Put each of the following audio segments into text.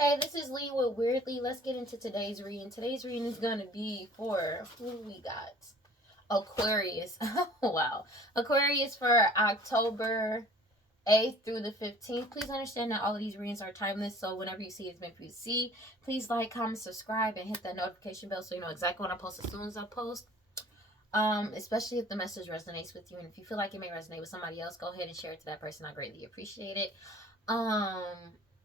Hey, this is Lee with WeirdLee. Let's get into today's reading. Today's reading is going to be for who we got? Aquarius. Wow. Aquarius for October 8th through the 15th. Please understand that all of these readings are timeless, so whenever you see it's meant for you to see. Please like, comment, subscribe, and hit that notification bell so you know exactly when I post as soon as I post. Especially if the message resonates with you, and if you feel like it may resonate with somebody else, go ahead and share it to that person. I greatly appreciate it.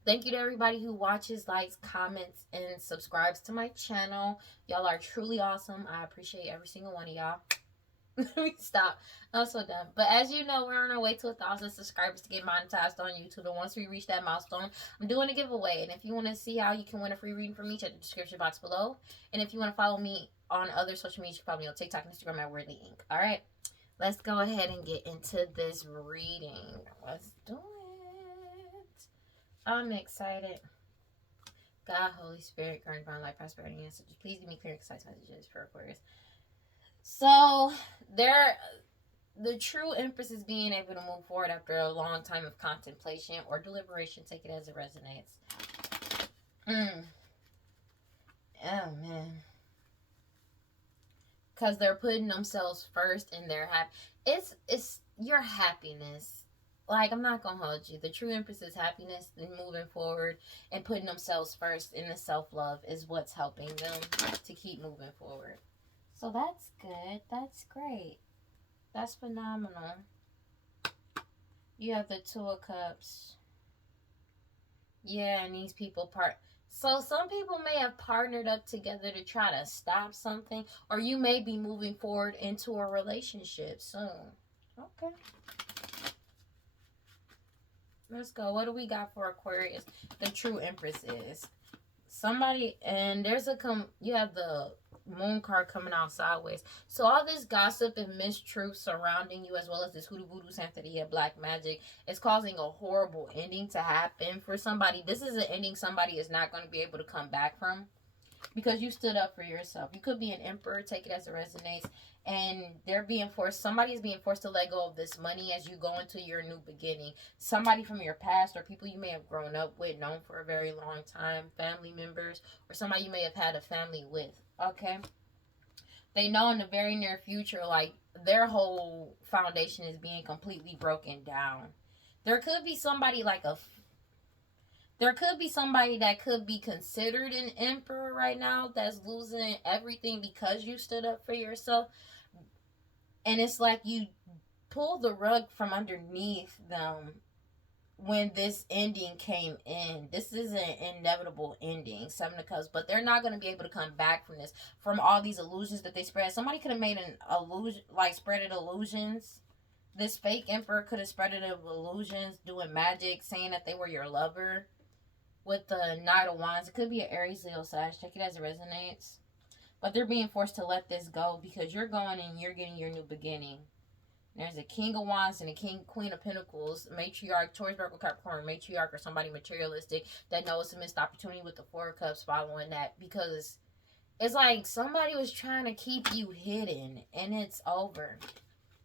Thank you to everybody who watches, likes, comments, and subscribes to my channel. Y'all are truly awesome. I appreciate every single one of y'all. Let me stop. I'm so done. But as you know, we're on our way to 1,000 subscribers to get monetized on YouTube. And once we reach that milestone, I'm doing a giveaway. And if you want to see how you can win a free reading from me, check the description box below. And if you want to follow me on other social media, you can follow me on TikTok and Instagram at WeirdLee Inc. All right, let's go ahead and get into this reading. Let's do it. I'm excited. God, Holy Spirit, current divine life, prosperity, and messages. Please give me clear and concise messages for Aquarius. So, the true Empress is being able to move forward after a long time of contemplation or deliberation. Take it as it resonates. Oh, man. Because they're putting themselves first in their it's your happiness. Like, I'm not going to hold you. The true Empress is happiness and moving forward and putting themselves first in the self-love is what's helping them to keep moving forward. So that's good. That's great. That's phenomenal. You have the Two of Cups. Yeah, and these people So some people may have partnered up together to try to stop something, or you may be moving forward into a relationship soon. Okay. Let's go. What do we got for Aquarius? The true Empress is somebody, and you have the Moon card coming out sideways. So all this gossip and mistruth surrounding you, as well as this hoodoo voodoo Santeria black magic, is causing a horrible ending to happen for somebody. This is an ending somebody is not going to be able to come back from, because you stood up for yourself. You could be an emperor, take it as it resonates, and somebody is being forced to let go of this money as you go into your new beginning. Somebody from your past, or people you may have grown up with, known for a very long time, family members, or somebody you may have had a family with, okay? They know in the very near future, like, their whole foundation is being completely broken down. There could be somebody that could be considered an emperor right now that's losing everything because you stood up for yourself. And it's like you pulled the rug from underneath them when this ending came in. This is an inevitable ending, Seven of Cups, but they're not going to be able to come back from this, from all these illusions that they spread. Somebody could have made an illusion, like spreaded illusions. This fake emperor could have spreaded illusions, doing magic, saying that they were your lover. With the Knight of Wands, it could be an Aries, Leo, Sag. Check it as it resonates. But they're being forced to let this go because you're going and you're getting your new beginning. There's a King of Wands and a Queen of Pentacles, matriarch, Taurus, Virgo, Capricorn, matriarch, or somebody materialistic that knows it's a missed opportunity with the Four of Cups following that, because it's like somebody was trying to keep you hidden and it's over.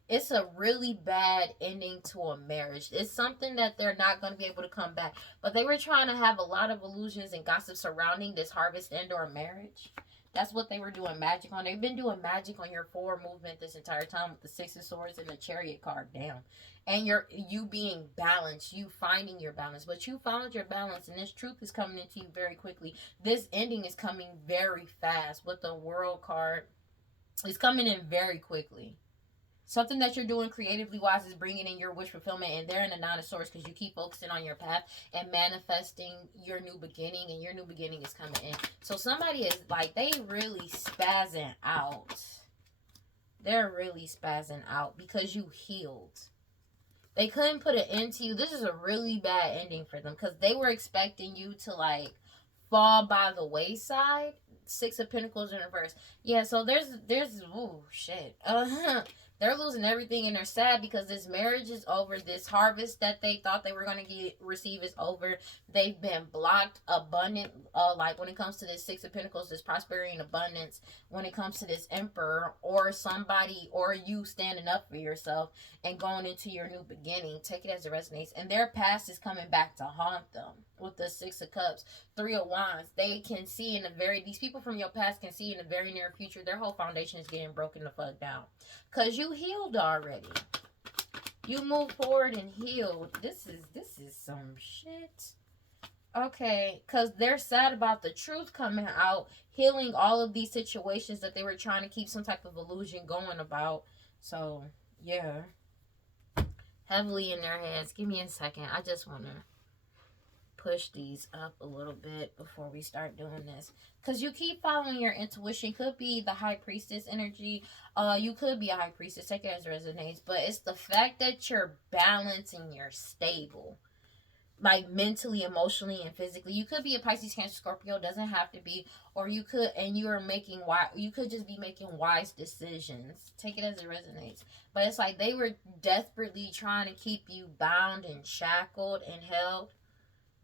It's a really bad ending to a marriage. It's something that they're not going to be able to come back. But they were trying to have a lot of illusions and gossip surrounding this harvest and or marriage. That's what they were doing magic on. They've been doing magic on your forward movement this entire time with the Six of Swords and the Chariot card down. And you being balanced, you finding your balance. But you found your balance, and this truth is coming into you very quickly. This ending is coming very fast with the World card. It's coming in very quickly. Something that you're doing creatively wise is bringing in your wish fulfillment, and they're in the Nine of Swords because you keep focusing on your path and manifesting your new beginning, and your new beginning is coming in. So somebody is like, they really spazzing out. They're really spazzing out because you healed. They couldn't put an end to you. This is a really bad ending for them because they were expecting you to like fall by the wayside. Six of Pentacles in reverse. Yeah, so there's ooh shit. They're losing everything and they're sad because this marriage is over. This harvest that they thought they were going to receive is over. They've been blocked abundant. Like when it comes to this Six of Pentacles, this prosperity and abundance. When it comes to this Emperor or somebody or you standing up for yourself and going into your new beginning, take it as it resonates. And their past is coming back to haunt them. with the Six of Cups, Three of Wands. They can see in the these people from your past can see in the very near future their whole foundation is getting broken the fuck down. Because you healed already. You move forward and healed. This is some shit. Okay, because they're sad about the truth coming out, healing all of these situations that they were trying to keep some type of illusion going about. So, yeah. Heavily in their heads. Give me a second. I just want to push these up a little bit before we start doing this. Because you keep following your intuition. Could be the High Priestess energy. You could be a High Priestess. Take it as it resonates. But it's the fact that you're balanced and you're stable. Like mentally, emotionally, and physically. You could be a Pisces, Cancer, Scorpio. Doesn't have to be. Or you could, and you're making you could just be making wise decisions. Take it as it resonates. But it's like they were desperately trying to keep you bound and shackled and held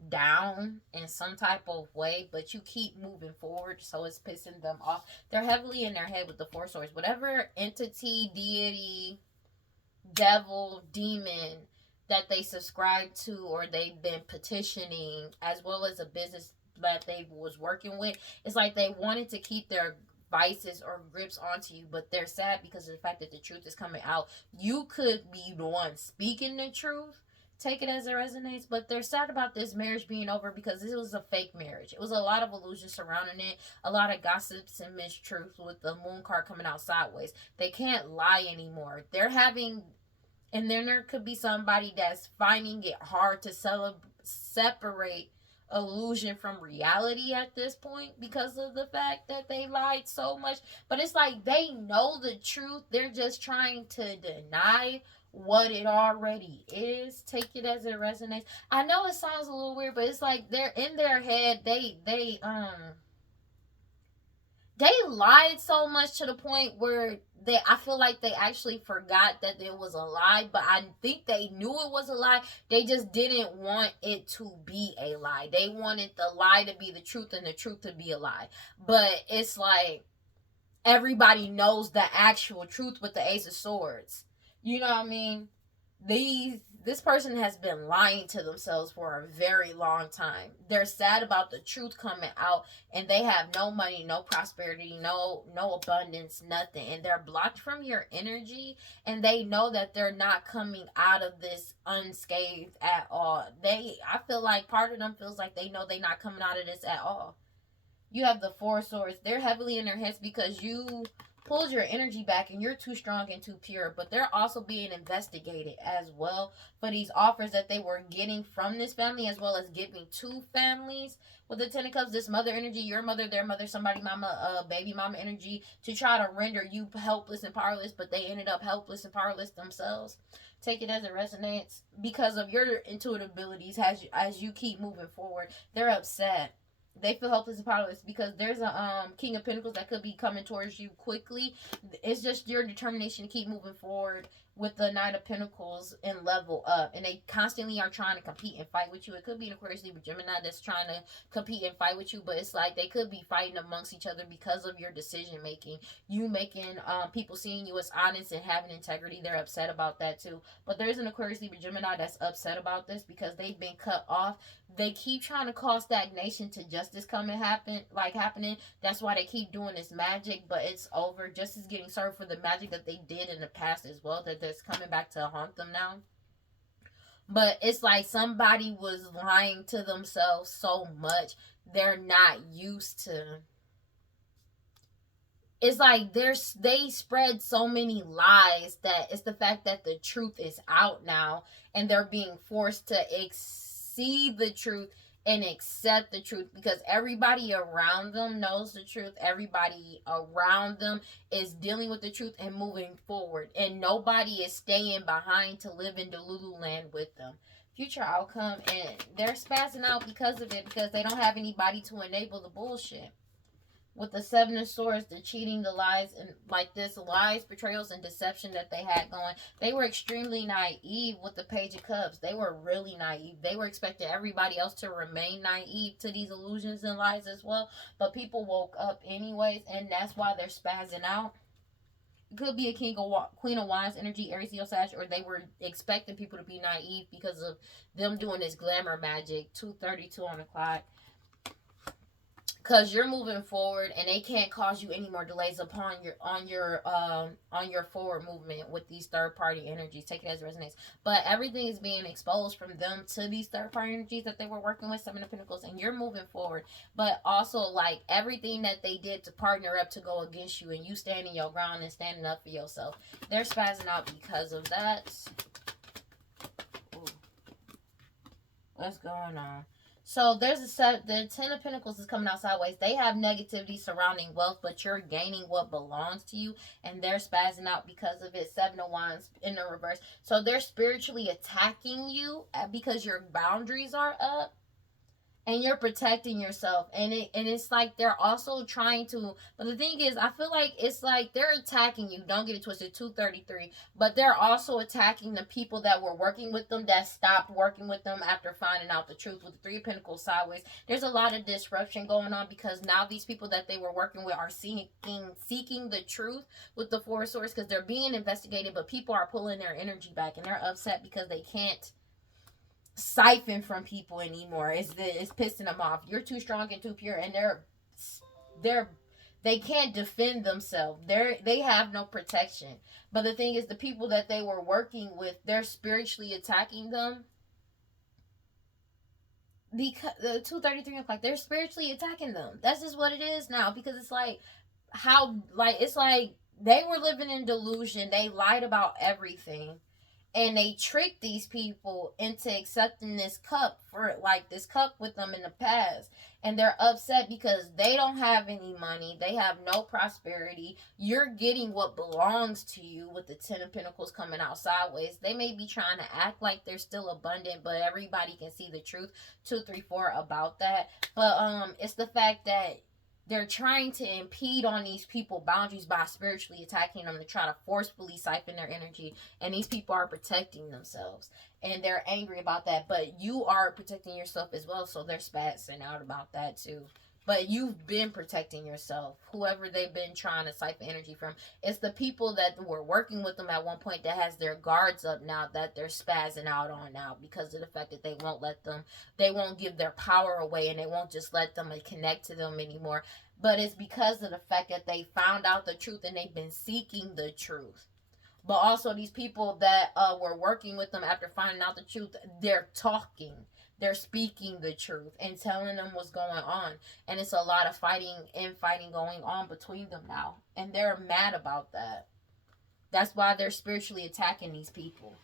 down in some type of way, but you keep moving forward, so it's pissing them off. They're heavily in their head with the Four Swords. Whatever entity, deity, devil, demon that they subscribe to or they've been petitioning, as well as a business that they was working with, it's like they wanted to keep their vices or grips onto you, but they're sad because of the fact that the truth is coming out. You could be the one speaking the truth. Take it as it resonates, but they're sad about this marriage being over because this was a fake marriage. It was a lot of illusion surrounding it, a lot of gossips and mistruths with the moon card coming out sideways. They can't lie anymore. They're having, and then there could be somebody that's finding it hard to separate illusion from reality at this point because of the fact that they lied so much. But it's like they know the truth. They're just trying to deny what it already is. Take it as it resonates. I know it sounds a little weird, but it's like they're in their head. They lied so much to the point where I feel like they actually forgot that it was a lie, but I think they knew it was a lie. They just didn't want it to be a lie. They wanted the lie to be the truth and the truth to be a lie. But it's like everybody knows the actual truth with the Ace of Swords. You know what I mean? This person has been lying to themselves for a very long time. They're sad about the truth coming out, and they have no money, no prosperity, no abundance, nothing. And they're blocked from your energy, and they know that they're not coming out of this unscathed at all. I feel like part of them feels like they know they're not coming out of this at all. You have the Four Swords. They're heavily in their heads because you pulled your energy back and you're too strong and too pure. But they're also being investigated as well for these offers that they were getting from this family, as well as giving to families with the Ten of Cups. This mother energy, your mother, their mother, somebody mama, baby mama energy, to try to render you helpless and powerless, but they ended up helpless and powerless themselves. Take it as it resonates because of your intuitive abilities. As you keep moving forward, they're upset. They feel helpless and powerless because there's a King of Pentacles that could be coming towards you quickly. It's just your determination to keep moving forward with the Knight of Pentacles and level up. And they constantly are trying to compete and fight with you. It could be an Aquarius, Libra, Gemini that's trying to compete and fight with you. But it's like they could be fighting amongst each other because of your decision making. You making people seeing you as honest and having integrity. They're upset about that too. But there's an Aquarius, Libra, Gemini that's upset about this because they've been cut off. They keep trying to cause stagnation to justice happening. That's why they keep doing this magic, but it's over. Justice getting served for the magic that they did in the past as well, that's coming back to haunt them now. But it's like somebody was lying to themselves so much, they're not used to. It's like they spread so many lies that it's the fact that the truth is out now, and they're being forced to see the truth and accept the truth because everybody around them knows the truth. Everybody around them is dealing with the truth and moving forward, and nobody is staying behind to live in Delulu land with them. Future outcome, and they're spazzing out because of it, because they don't have anybody to enable the bullshit. With the Seven of Swords, the cheating, the lies, and like this, lies, betrayals, and deception that they had going. They were extremely naive with the Page of Cups. They were really naive. They were expecting everybody else to remain naive to these illusions and lies as well. But people woke up anyways, and that's why they're spazzing out. It could be a Queen of Wands energy, Aries, Leo, Sag, or they were expecting people to be naive because of them doing this glamour magic. 2:32 on the clock. Because you're moving forward and they can't cause you any more delays upon your on your forward movement with these third party energies. Take it as it resonates. But everything is being exposed from them to these third party energies that they were working with, Seven of Pentacles, and you're moving forward. But also, like, everything that they did to partner up to go against you, and you standing your ground and standing up for yourself, they're spazzing out because of that. Ooh. What's going on? So there's the Ten of Pentacles is coming out sideways. They have negativity surrounding wealth, but you're gaining what belongs to you, and they're spazzing out because of it. Seven of Wands in the reverse. So they're spiritually attacking you because your boundaries are up. And you're protecting yourself, and it's like they're also trying to. But the thing is, I feel like it's like they're attacking you. Don't get it twisted. 2:33, but they're also attacking the people that were working with them that stopped working with them after finding out the truth. With the Three of Pentacles sideways, there's a lot of disruption going on because now these people that they were working with are seeking the truth with the Four of Swords because they're being investigated, but people are pulling their energy back and they're upset because they can't siphon from people anymore. It's pissing them off. You're too strong and too pure, and they can't defend themselves. They have no protection. But the thing is, the people that they were working with, they're spiritually attacking them. Because the 2:33 o'clock, they're spiritually attacking them. That's just what it is now. Because it's like it's like they were living in delusion. They lied about everything. And they tricked these people into accepting this cup with them in the past. And they're upset because they don't have any money. They have no prosperity. You're getting what belongs to you with the Ten of Pentacles coming out sideways. They may be trying to act like they're still abundant, but everybody can see the truth. 234 about that. But it's the fact that they're trying to impede on these people boundaries by spiritually attacking them to try to forcefully siphon their energy. And these people are protecting themselves. And they're angry about that. But you are protecting yourself as well. So they're spazzing out about that too. But you've been protecting yourself. Whoever they've been trying to siphon energy from. It's the people that were working with them at one point that has their guards up now that they're spazzing out on now. Because of the fact that they won't give their power away. And they won't just let them connect to them anymore. But it's because of the fact that they found out the truth and they've been seeking the truth. But also these people that were working with them after finding out the truth, they're talking. They're speaking the truth and telling them what's going on. And it's a lot of fighting going on between them now. And they're mad about that. That's why they're spiritually attacking these people.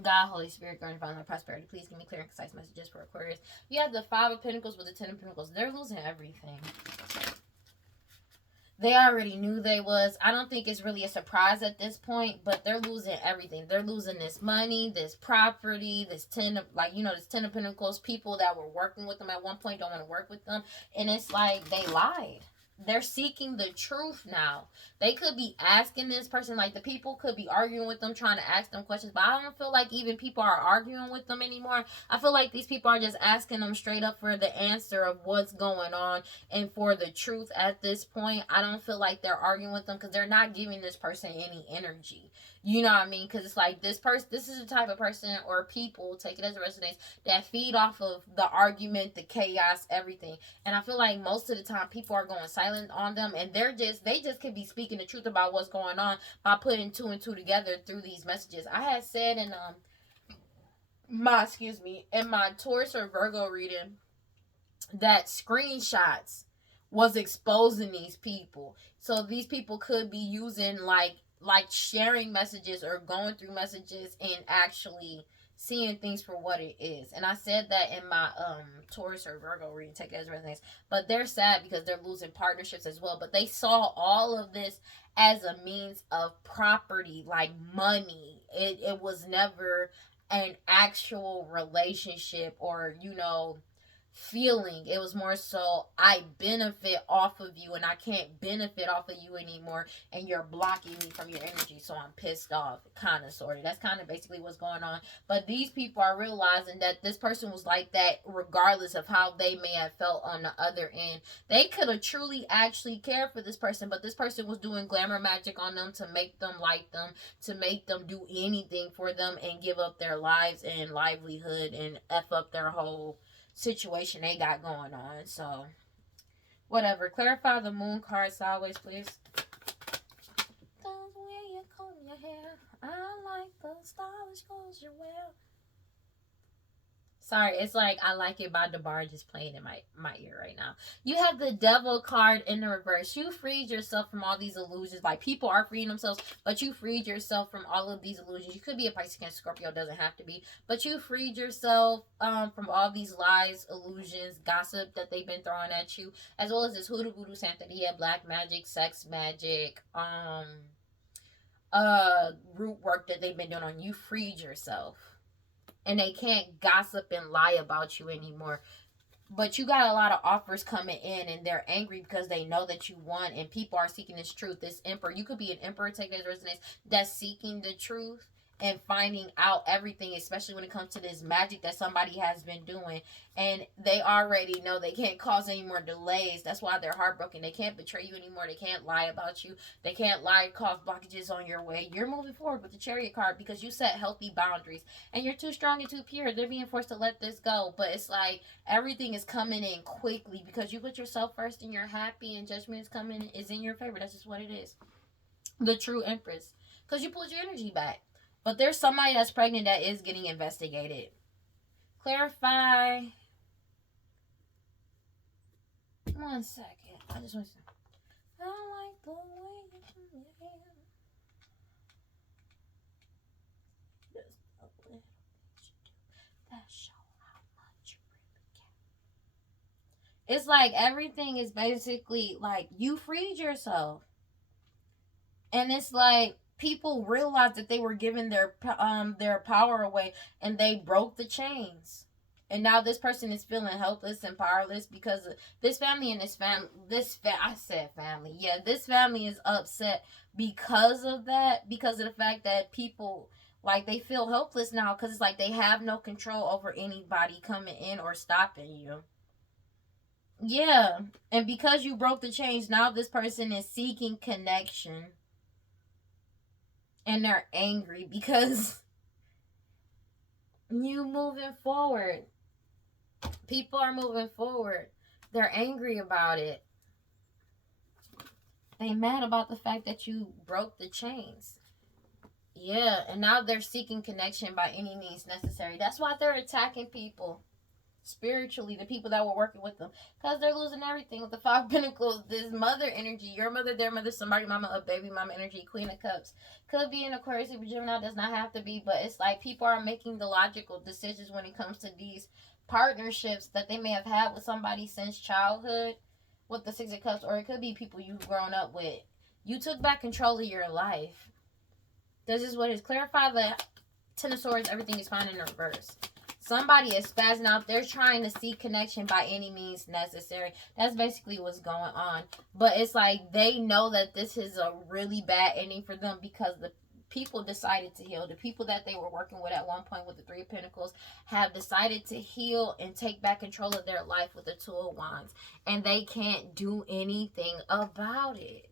God, Holy Spirit, grant divine prosperity. Please give me clear and concise messages for Aquarius. You have the Five of Pentacles with the Ten of Pentacles. They're losing everything. They already knew they was. I don't think it's really a surprise at this point, but they're losing everything. They're losing this money, this property, this Ten of Pentacles. People that were working with them at one point don't want to work with them. And it's like they lied. They're seeking the truth now. They could be asking this person, like the people could be arguing with them, trying to ask them questions, but I don't feel like even people are arguing with them anymore. I feel like these people are just asking them straight up for the answer of what's going on and for the truth at this point. I don't feel like they're arguing with them because they're not giving this person any energy. You know what I mean? Because it's like this is the type of person or people, take it as it resonates, that feed off of the argument, the chaos, everything. And I feel like most of the time people are going silent on them, and they just could be speaking the truth about what's going on by putting two and two together through these messages. I had said in my Taurus or Virgo reading that screenshots was exposing these people. So these people could be using like sharing messages or going through messages and actually seeing things for what it is. And I said that in my Taurus or Virgo reading, take it as resonates. But they're sad because they're losing partnerships as well. But they saw all of this as a means of property, like money. It was never an actual relationship or, feeling. It was more so, I benefit off of you and I can't benefit off of you anymore, and you're blocking me from your energy, so I'm pissed off, kind of, sort of. That's kind of basically what's going on. But these people are realizing that this person was like that regardless of how they may have felt on the other end. They could have truly actually cared for this person, but this person was doing glamour magic on them to make them like them, to make them do anything for them and give up their lives and livelihood and F up their whole situation they got going on. So, whatever. Clarify the moon card sideways, please. The way you comb your hair, I like the stylish clothes you wear. Sorry, it's like I Like It by DeBar just playing in my ear right now. You have the Devil card in the reverse. You freed yourself from all these illusions. Like, people are freeing themselves, but you freed yourself from all of these illusions. You could be a Pisces, Cancer, Scorpio, doesn't have to be. But you freed yourself from all these lies, illusions, gossip that they've been throwing at you, as well as this hoodoo, voodoo, santeria, black magic, sex magic, root work that they've been doing on you. Freed yourself. And they can't gossip and lie about you anymore. But you got a lot of offers coming in, and they're angry because they know that you won, and people are seeking this truth. This emperor, you could be an emperor, take that as resonance, that's seeking the truth and finding out everything, especially when it comes to this magic that somebody has been doing. And they already know they can't cause any more delays. That's why they're heartbroken. They can't betray you anymore. They can't lie about you. They can't lie, cause blockages on your way. You're moving forward with the Chariot card because you set healthy boundaries. And you're too strong and too pure. They're being forced to let this go. But it's like everything is coming in quickly because you put yourself first and you're happy, and judgment is coming, is in your favor. That's just what it is. The true Empress. Because you pulled your energy back. But there's somebody that's pregnant that is getting investigated. Clarify. 1 second. I just want to. I like the way you do your hair. Just a little bit you do. That show how much you really care. It's like everything is basically like you freed yourself. And it's like people realized that they were giving their power away, and they broke the chains. And now this person is feeling helpless and powerless because of this family, and this family is upset because of that, because of the fact that people, like, they feel helpless now because it's like they have no control over anybody coming in or stopping you. Yeah, and because you broke the chains, now this person is seeking connection. And they're angry because you moving forward. People are moving forward. They're angry about it. They mad about the fact that you broke the chains. Yeah, and now they're seeking connection by any means necessary. That's why they're attacking people. Spiritually, the people that were working with them, because they're losing everything with the 5 of Pentacles. This mother energy, your mother, their mother, somebody mama, a baby mama energy, Queen of Cups, could be an Aquarius, Libra, Gemini, does not have to be, but it's like people are making the logical decisions when it comes to these partnerships that they may have had with somebody since childhood with the 6 of Cups, or it could be people you've grown up with. You took back control of your life. This is what is. Clarify the 10 of Swords, everything is fine in reverse. Somebody is spazzing out. They're trying to seek connection by any means necessary. That's basically what's going on. But it's like they know that this is a really bad ending for them because the people decided to heal. The people that they were working with at one point with the 3 of Pentacles have decided to heal and take back control of their life with the 2 of Wands. And they can't do anything about it.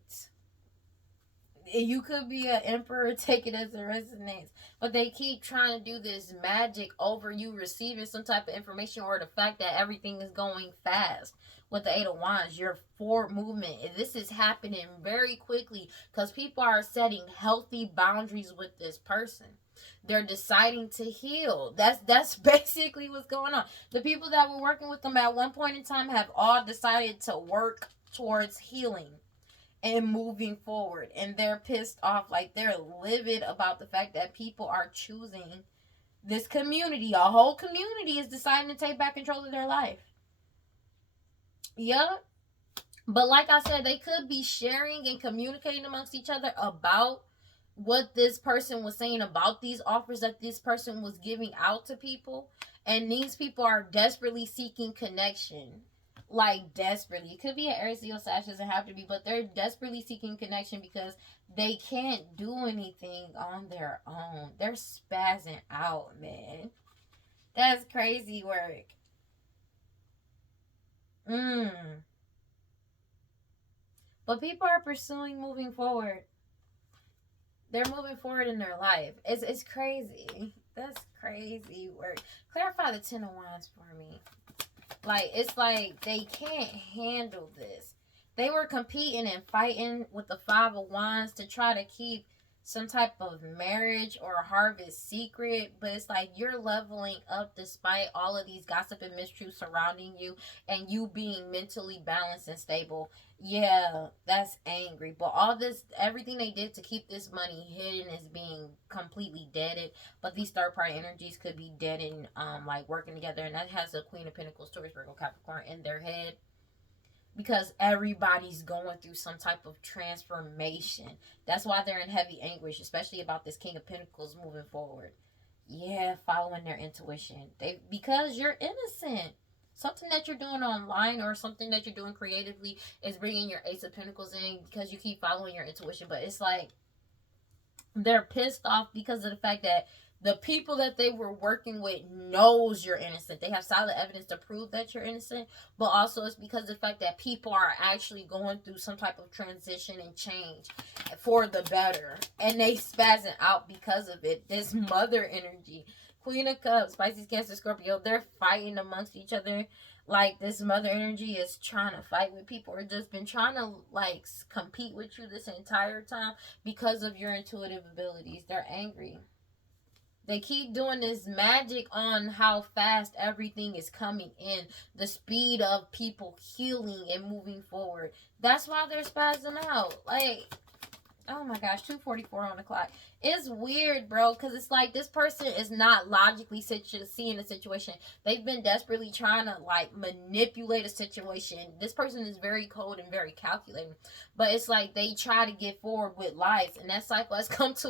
You could be an emperor, take it as a resonance, but they keep trying to do this magic over you receiving some type of information, or the fact that everything is going fast with the 8 of Wands. Your forward movement, this is happening very quickly because people are setting healthy boundaries with this person. They're deciding to heal. That's basically what's going on. The people that were working with them at one point in time have all decided to work towards healing and moving forward, and they're pissed off. Like, they're livid about the fact that people are choosing this community. A whole community is deciding to take back control of their life. Yeah, but like I said, they could be sharing and communicating amongst each other about what this person was saying about these offers that this person was giving out to people, And these people are desperately seeking connection. Like, desperately. It could be an Aries Leo Sash, doesn't have to be, but they're desperately seeking connection because they can't do anything on their own. They're spazzing out, man. That's crazy work. But people are pursuing moving forward. They're moving forward in their life. It's crazy. That's crazy work. Clarify the Ten of Wands for me. Like, it's like they can't handle this. They were competing and fighting with the Five of Wands to try to keep some type of marriage or harvest secret, but it's like you're leveling up despite all of these gossip and mistruths surrounding you and you being mentally balanced and stable. Yeah, that's angry. But all this, everything they did to keep this money hidden is being completely deaded. But these third party energies could be dead and like working together, and that has a Queen of Pentacles, Taurus, Virgo, Capricorn in their head, because everybody's going through some type of transformation. That's why they're in heavy anguish, especially about this King of Pentacles moving forward. Yeah, following their intuition. Because you're innocent. Something that you're doing online or something that you're doing creatively is bringing your Ace of Pentacles in because you keep following your intuition. But it's like they're pissed off because of the fact that the people that they were working with knows you're innocent. They have solid evidence to prove that you're innocent. But also it's because of the fact that people are actually going through some type of transition and change for the better. And they spazzing out because of it. This mother energy. Queen of Cups, Pisces, Cancer, Scorpio, they're fighting amongst each other. Like, this mother energy is trying to fight with people or just been trying to, like, compete with you this entire time because of your intuitive abilities. They're angry. They keep doing this magic on how fast everything is coming in. The speed of people healing and moving forward. That's why they're spazzing out. Like, oh my gosh, 2:44 on the clock. It's weird, bro, because it's like this person is not logically seeing a situation. They've been desperately trying to, like, manipulate a situation. This person is very cold and very calculating. But it's like they try to get forward with life, and that cycle has come to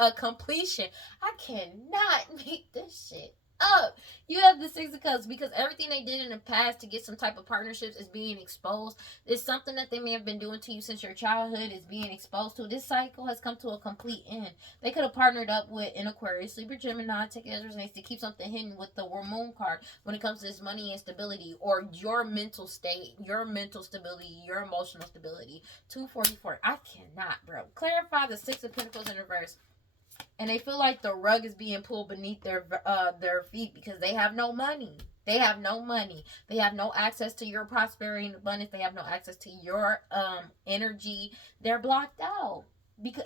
a completion. I cannot make this shit up. You have the Six of Cups because everything they did in the past to get some type of partnerships is being exposed. It's something that they may have been doing to you since your childhood is being exposed to. This cycle has come to a complete end. They could have partnered up with an Aquarius, Libra, Gemini, take it as resonates to keep something hidden with the Moon card when it comes to this money and stability or your mental state, your mental stability, your emotional stability. 2:44. I cannot, bro. Clarify the Six of Pentacles in reverse. And they feel like the rug is being pulled beneath their feet because they have no money. They have no money. They have no access to your prosperity and abundance. They have no access to your energy. They're blocked out. Because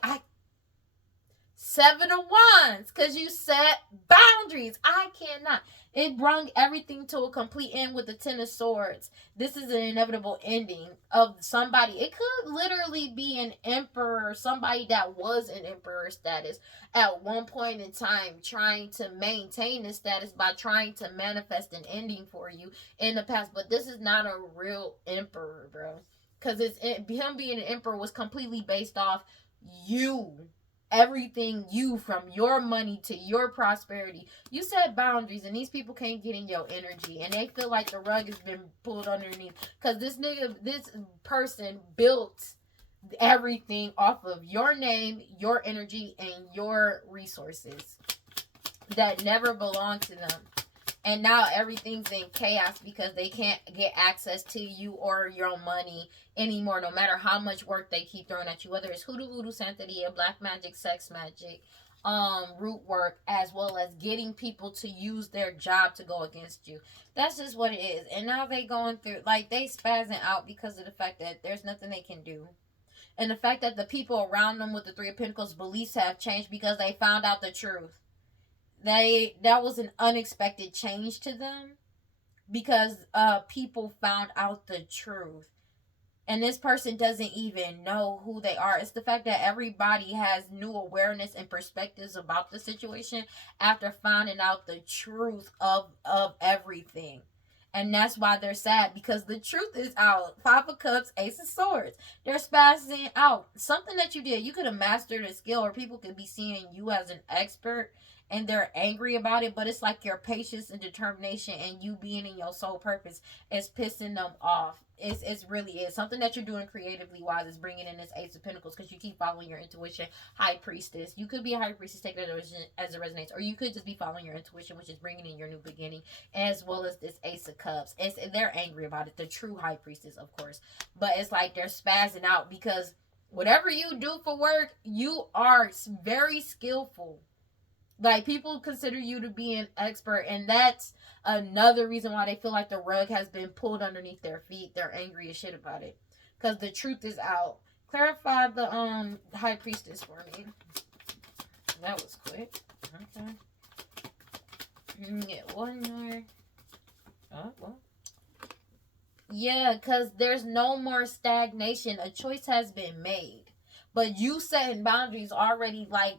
Seven of Wands, because you set boundaries. I cannot. It brought everything to a complete end with the Ten of Swords. This is an inevitable ending of somebody. It could literally be an emperor, somebody that was in emperor status at one point in time, trying to maintain this status by trying to manifest an ending for you in the past. But this is not a real emperor, bro. Because him being an emperor was completely based off you. Everything you, from your money to your prosperity. You set boundaries and these people can't get in your energy and they feel like the rug has been pulled underneath because this person built everything off of your name, your energy, and your resources that never belonged to them. And now everything's in chaos because they can't get access to you or your money anymore, no matter how much work they keep throwing at you. Whether it's hoodoo, voodoo, santeria, black magic, sex magic, root work, as well as getting people to use their job to go against you. That's just what it is. And now they going through, like, they spazzing out because of the fact that there's nothing they can do. And the fact that the people around them with the Three of Pentacles beliefs have changed because they found out the truth. That was an unexpected change to them because people found out the truth. And this person doesn't even know who they are. It's the fact that everybody has new awareness and perspectives about the situation after finding out the truth of everything. And that's why they're sad, because the truth is out. Five of Cups, Ace of Swords. They're spazzing out. Something that you did, you could have mastered a skill, or people could be seeing you as an expert and they're angry about it, but it's like your patience and determination and you being in your soul purpose is pissing them off. It's really is something that you're doing creatively wise is bringing in this Ace of Pentacles because you keep following your intuition. High Priestess, you could be a High Priestess, take it as it resonates, or you could just be following your intuition, which is bringing in your new beginning, as well as this Ace of Cups. They're angry about it, the true High Priestess, of course, but it's like they're spazzing out because whatever you do for work, you are very skillful. Like, people consider you to be an expert, and that's another reason why they feel like the rug has been pulled underneath their feet. They're angry as shit about it because the truth is out. Clarify the High Priestess for me. That was quick. Okay. Yeah, one more. Oh, well. Yeah, because there's no more stagnation. A choice has been made. But you setting boundaries already, like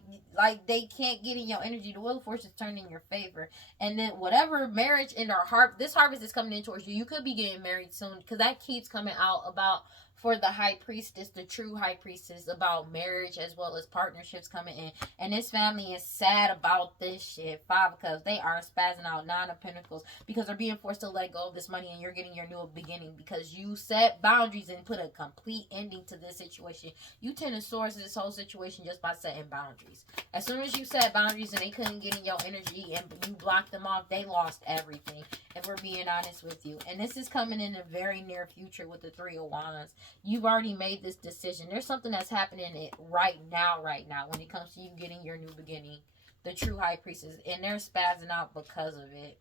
they can't get in your energy. The wheel of fortune is turning in your favor. And then whatever marriage in our heart, this harvest is coming in towards you. You could be getting married soon because that keeps coming out about, for the High Priestess, the true High Priestess, about marriage as well as partnerships coming in. And this family is sad about this shit. 5 of Cups, they are spazzing out. 9 of Pentacles, because they're being forced to let go of this money and you're getting your new beginning because you set boundaries and put a complete ending to this situation. You 10 of Swords this whole situation just by setting boundaries. As soon as you set boundaries and they couldn't get in your energy and you blocked them off, they lost everything. If we're being honest with you. And this is coming in the very near future with the 3 of Wands. You've already made this decision. There's something that's happening right now when it comes to you getting your new beginning. The true High Priestess. And they're spazzing out because of it.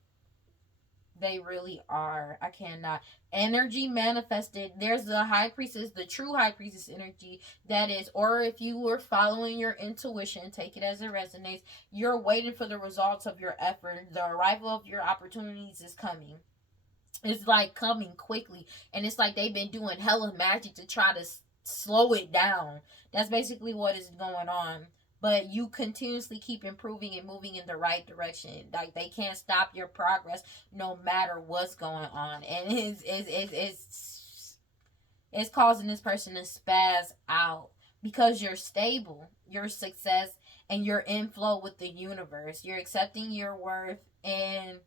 They really are. I cannot. Energy manifested. There's the High Priestess, the true High Priestess energy. That is, or if you were following your intuition, take it as it resonates. You're waiting for the results of your effort. The arrival of your opportunities is coming. It's like coming quickly. And it's like they've been doing hella magic to try to slow it down. That's basically what is going on. But you continuously keep improving and moving in the right direction. Like, they can't stop your progress no matter what's going on. And it's causing this person to spaz out because you're stable, your success, and you're in flow with the universe. You're accepting your worth, and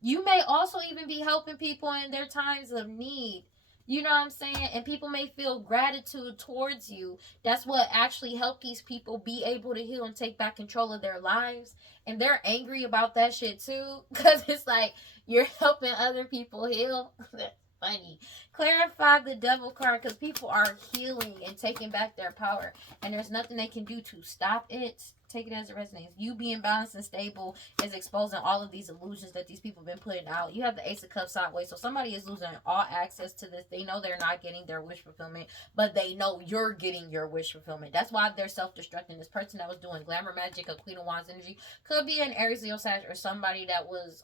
you may also even be helping people in their times of need. You know what I'm saying? And people may feel gratitude towards you. That's what actually helped these people be able to heal and take back control of their lives. And they're angry about that shit too. Because it's like, you're helping other people heal. That's funny. Clarify the Devil card, because people are healing and taking back their power. And there's nothing they can do to stop it. Take it as it resonates. You being balanced and stable is exposing all of these illusions that these people have been putting out. You have the Ace of Cups sideways, so somebody is losing all access to this. They know they're not getting their wish fulfillment, but they know you're getting your wish fulfillment. That's why they're self-destructing. This person that was doing glamour magic, a Queen of Wands energy, could be an Aries, Leo, Sag, or somebody that was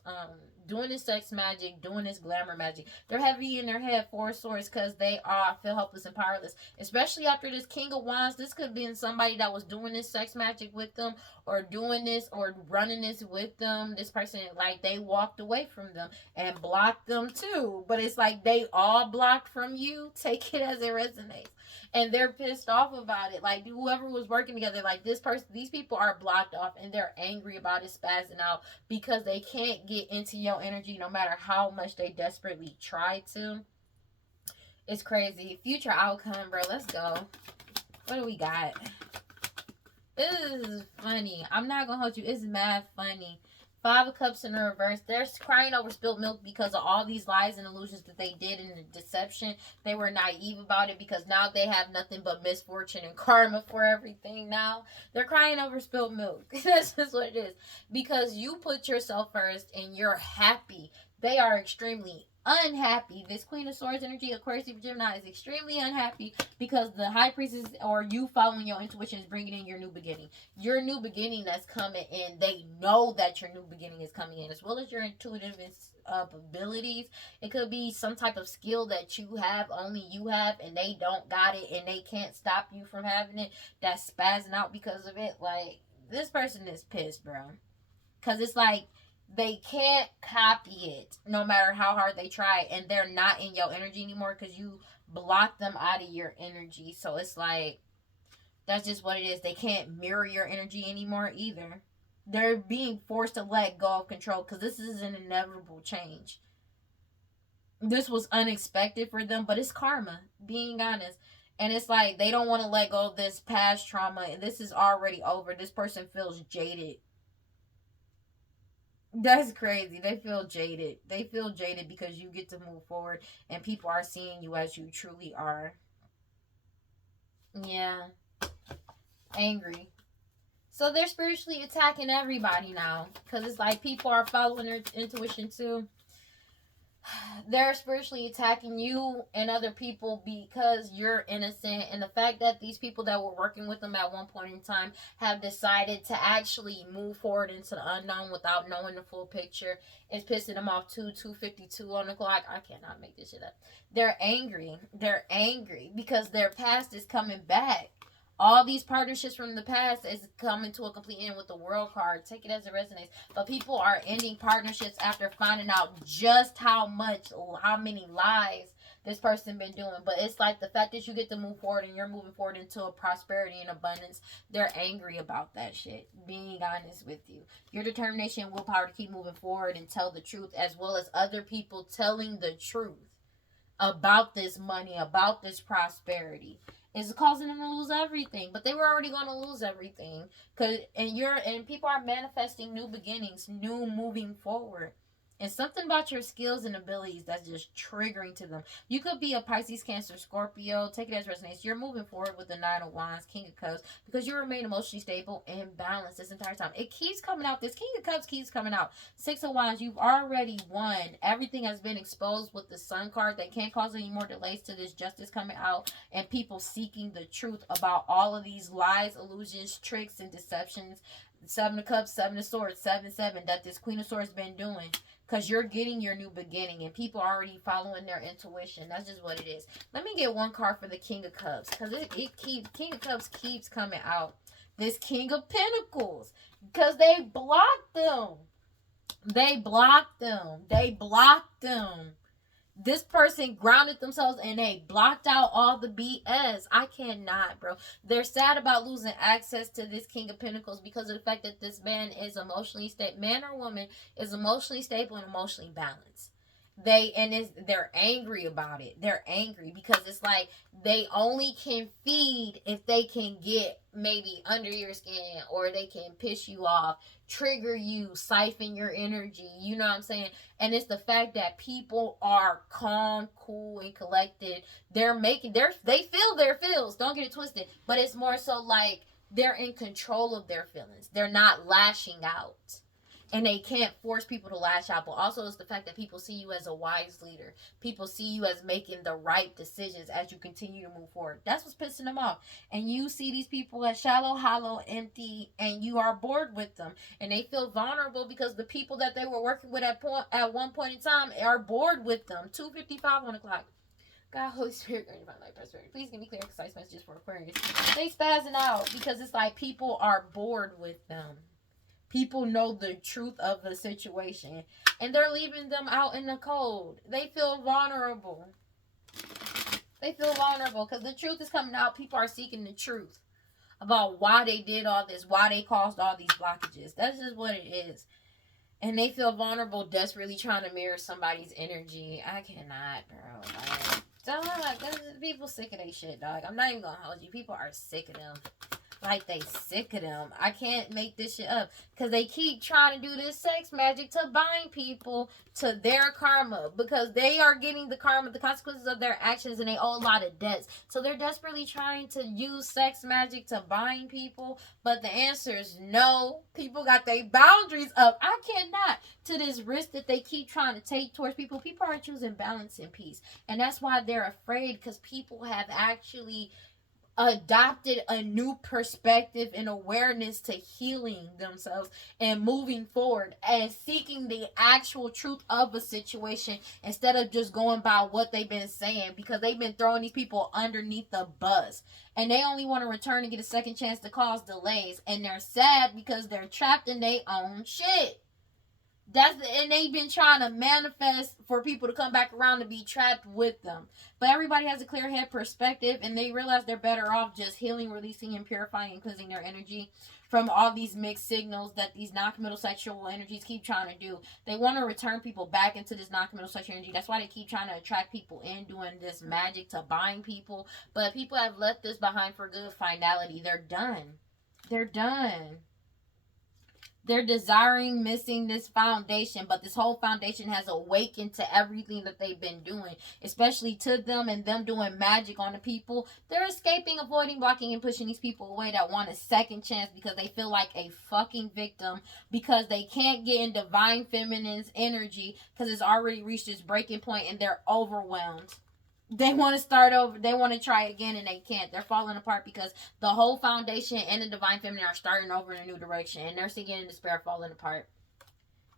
doing this sex magic, doing this glamour magic. They're heavy in their head, 4 swords, because they feel helpless and powerless. Especially after this King of Wands, this could be somebody that was doing this sex magic with them, or doing this, or running this with them. This person, like, they walked away from them and blocked them too. But it's like they all blocked from you. Take it as it resonates. And they're pissed off about it. Like, whoever was working together, like, this person, these people are blocked off and they're angry about it, spazzing out, because they can't get into your energy no matter how much they desperately try to. It's crazy. Future outcome, bro. Let's go. What do we got? This is funny. I'm not gonna hold you. It's mad funny. 5 of Cups in the reverse. They're crying over spilled milk because of all these lies and illusions that they did in the deception. They were naive about it because now they have nothing but misfortune and karma for everything now. They're crying over spilled milk. That's just what it is. Because you put yourself first and you're happy. They are extremely unhappy. This Queen of Swords energy, Aquarius, Gemini, is extremely unhappy because the High Priestess, or you following your intuition, is bringing in your new beginning. Your new beginning that's coming in. They know that your new beginning is coming in, as well as your intuitive abilities. It could be some type of skill that you have, only you have, and they don't got it, and they can't stop you from having it. That's spazzing out because of it. Like, this person is pissed, bro. Because it's like, they can't copy it no matter how hard they try, and they're not in your energy anymore because you blocked them out of your energy. So it's like, that's just what it is. They can't mirror your energy anymore either. They're being forced to let go of control because this is an inevitable change. This was unexpected for them, but it's karma, being honest. And it's like they don't want to let go of this past trauma, and this is already over. This person feels jaded. That's crazy. They feel jaded. They feel jaded because you get to move forward and people are seeing you as you truly are. Yeah. Angry. So they're spiritually attacking everybody now. Because it's like people are following their intuition too. They're spiritually attacking you and other people because you're innocent, and the fact that these people that were working with them at one point in time have decided to actually move forward into the unknown without knowing the full picture is pissing them off too. 2:52 on the clock. I cannot make this shit up. They're angry. They're angry because their past is coming back. All these partnerships from the past is coming to a complete end with the world card. Take it as it resonates. But people are ending partnerships after finding out just how many lies this person been doing. But it's like the fact that you get to move forward and you're moving forward into a prosperity and abundance. They're angry about that shit. Being honest with you. Your determination and willpower to keep moving forward and tell the truth, as well as other people telling the truth about this money, about this prosperity, is causing them to lose everything. But they were already going to lose everything. And people are manifesting new beginnings, new moving forward. And something about your skills and abilities that's just triggering to them. You could be a Pisces, Cancer, Scorpio. Take it as resonates. You're moving forward with the Nine of Wands, King of Cups, because you remain emotionally stable and balanced this entire time. It keeps coming out. This King of Cups keeps coming out. Six of Wands, you've already won. Everything has been exposed with the Sun card. They can't cause any more delays to this justice coming out and people seeking the truth about all of these lies, illusions, tricks, and deceptions. Seven of Cups, Seven of Swords, 7-7 that this Queen of Swords been doing. Because you're getting your new beginning and people are already following their intuition. That's just what it is. Let me get one card for the King of Cups. Because King of Cups keeps coming out. This King of Pentacles. Because they blocked them. They blocked them. They blocked them. This person grounded themselves and they blocked out all the BS. I cannot, bro. They're sad about losing access to this King of Pentacles because of the fact that this man is emotionally stable. Man or woman is emotionally stable and emotionally balanced. They're angry about it. They're angry because it's like they only can feed if they can get maybe under your skin, or they can piss you off, trigger you, siphon your energy. You know what I'm saying? And it's the fact that people are calm, cool, and collected. They feel their feels. Don't get it twisted. But it's more so like they're in control of their feelings. They're not lashing out. And they can't force people to lash out. But also it's the fact that people see you as a wise leader. People see you as making the right decisions as you continue to move forward. That's what's pissing them off. And you see these people as shallow, hollow, empty, and you are bored with them. And they feel vulnerable because the people that they were working with at one point in time are bored with them. 2:55 on the clock. God, Holy Spirit, grant my life prosperity. Please give me clear, concise messages for Aquarius. They spazzing out because it's like people are bored with them. People know the truth of the situation. And they're leaving them out in the cold. They feel vulnerable. They feel vulnerable because the truth is coming out. People are seeking the truth about why they did all this. Why they caused all these blockages. That's just what it is. And they feel vulnerable, desperately trying to mirror somebody's energy. I cannot, bro. People sick of their shit, dog. I'm not even going to hold you. People are sick of them. Like, they sick of them. I can't make this shit up. Because they keep trying to do this sex magic to bind people to their karma. Because they are getting the karma, the consequences of their actions, and they owe a lot of debts. So they're desperately trying to use sex magic to bind people. But the answer is no. People got their boundaries up. I cannot. To this risk that they keep trying to take towards people. People are choosing balance and peace. And that's why they're afraid. Because people have actually adopted a new perspective and awareness to healing themselves and moving forward and seeking the actual truth of a situation instead of just going by what they've been saying, because they've been throwing these people underneath the bus and they only want to return and get a second chance to cause delays, and they're sad because they're trapped in their own shit. And they've been trying to manifest for people to come back around to be trapped with them. But everybody has a clear head perspective, and they realize they're better off just healing, releasing, and purifying and cleansing their energy from all these mixed signals that these non-committal sexual energies keep trying to do. They want to return people back into this non-committal sexual energy. That's why they keep trying to attract people in, doing this magic to bind people. But people have left this behind for good. Finality. They're done. They're done. They're desiring missing this foundation, but this whole foundation has awakened to everything that they've been doing, especially to them and them doing magic on the people. They're escaping, avoiding, blocking, and pushing these people away that want a second chance because they feel like a fucking victim, because they can't get in divine feminine's energy because it's already reached its breaking point and they're overwhelmed. They want to start over. They want to try again and they can't. They're falling apart because the whole foundation and the divine feminine are starting over in a new direction. And they're sinking in despair, falling apart.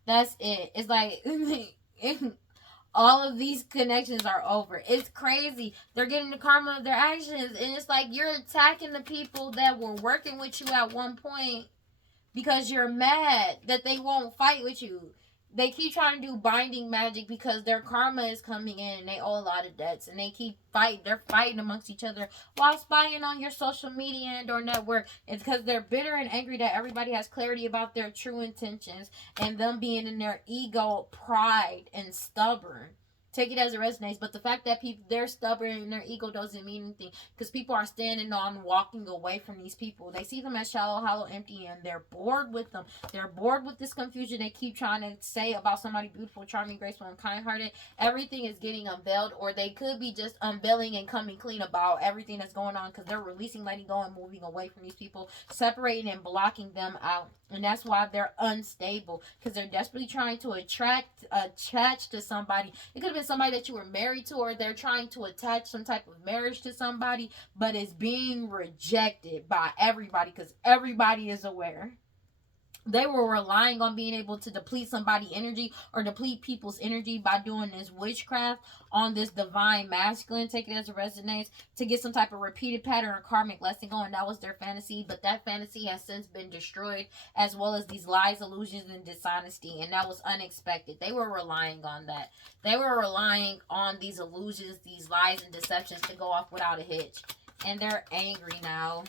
That's it. It's like all of these connections are over. It's crazy. They're getting the karma of their actions. And it's like you're attacking the people that were working with you at one point because you're mad that they won't fight with you. They keep trying to do binding magic because their karma is coming in and they owe a lot of debts. And they keep fighting. They're fighting amongst each other while spying on your social media and or network. It's because they're bitter and angry that everybody has clarity about their true intentions. And them being in their ego, pride, and stubborn. Take it as it resonates. But the fact that people, they're stubborn and their ego doesn't mean anything. Because people are standing on walking away from these people. They see them as shallow, hollow, empty. And they're bored with them. They're bored with this confusion they keep trying to say about somebody beautiful, charming, graceful, and kind-hearted. Everything is getting unveiled. Or they could be just unveiling and coming clean about everything that's going on. Because they're releasing, letting go, and moving away from these people. Separating and blocking them out. And that's why they're unstable. Because they're desperately trying to attach to somebody. It could have been somebody that you were married to, or they're trying to attach some type of marriage to somebody, but it's being rejected by everybody because everybody is aware. They were relying on being able to deplete somebody's energy or deplete people's energy by doing this witchcraft on this divine masculine, take it as it resonates, to get some type of repeated pattern or karmic lesson going. That was their fantasy, but that fantasy has since been destroyed, as well as these lies, illusions, and dishonesty, and that was unexpected. They were relying on that. They were relying on these illusions, these lies, and deceptions to go off without a hitch, and they're angry now.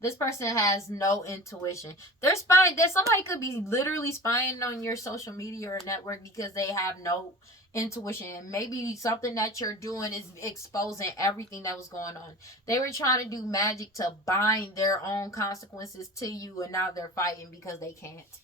This person has no intuition. They're spying. Somebody could be literally spying on your social media or network because they have no intuition. Maybe something that you're doing is exposing everything that was going on. They were trying to do magic to bind their own consequences to you, and now they're fighting because they can't.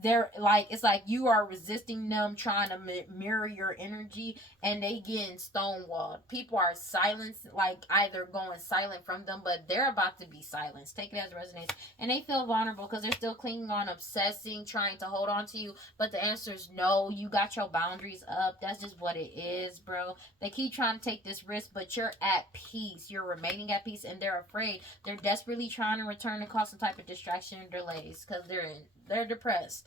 They're like, it's like you are resisting them, trying to mirror your energy, and they getting stonewalled. People are silenced, like either going silent from them, but they're about to be silenced. Take it as resonates. And they feel vulnerable because they're still clinging on, obsessing, trying to hold on to you. But the answer is no. You got your boundaries up. That's just what it is, bro. They keep trying to take this risk, but you're at peace. You're remaining at peace, and they're afraid. They're desperately trying to return and cause some type of distraction or delays because they're depressed.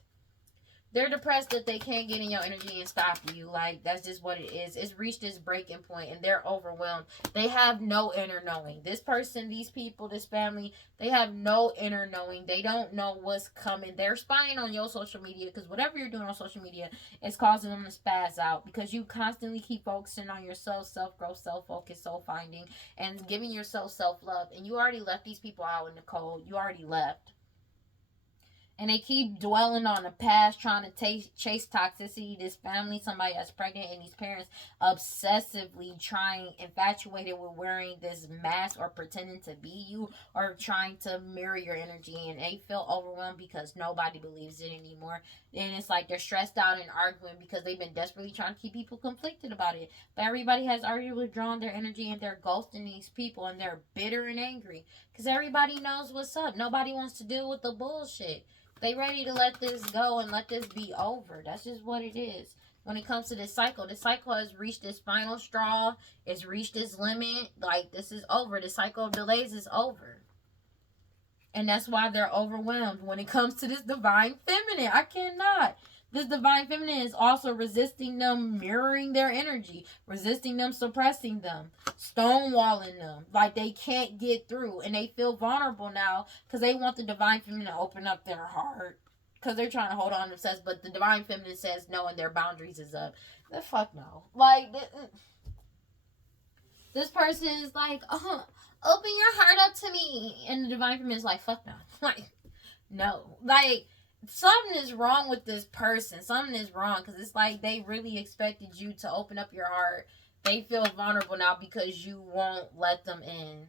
They're depressed that they can't get in your energy and stop you. Like, that's just what it is. It's reached this breaking point, and they're overwhelmed. They have no inner knowing. This person, these people, this family, they have no inner knowing. They don't know what's coming. They're spying on your social media because whatever you're doing on social media is causing them to spaz out because you constantly keep focusing on yourself, self-growth, self-focus, soul-finding, and giving yourself self-love. And you already left these people out in the cold. You already left. And they keep dwelling on the past, trying to chase toxicity. This family, somebody that's pregnant, and these parents obsessively infatuated with wearing this mask or pretending to be you or trying to mirror your energy. And they feel overwhelmed because nobody believes it anymore. And it's like they're stressed out and arguing because they've been desperately trying to keep people conflicted about it. But everybody has already withdrawn their energy and they're ghosting these people and they're bitter and angry because everybody knows what's up. Nobody wants to deal with the bullshit. They ready to let this go and let this be over. That's just what it is. When it comes to this cycle has reached its final straw. It's reached its limit. Like, this is over. The cycle of delays is over. And that's why they're overwhelmed. When it comes to this divine feminine, I cannot. This divine feminine is also resisting them mirroring their energy, resisting them, suppressing them, stonewalling them. Like they can't get through. And they feel vulnerable now because they want the divine feminine to open up their heart. Because they're trying to hold on to themselves. But the divine feminine says no and their boundaries is up. The fuck no. Like, This person is like, open your heart up to me. And the divine feminine is like, fuck no. Like, no. Like, something is wrong with this person. Something is wrong. Because it's like they really expected you to open up your heart. They feel vulnerable now because you won't let them in.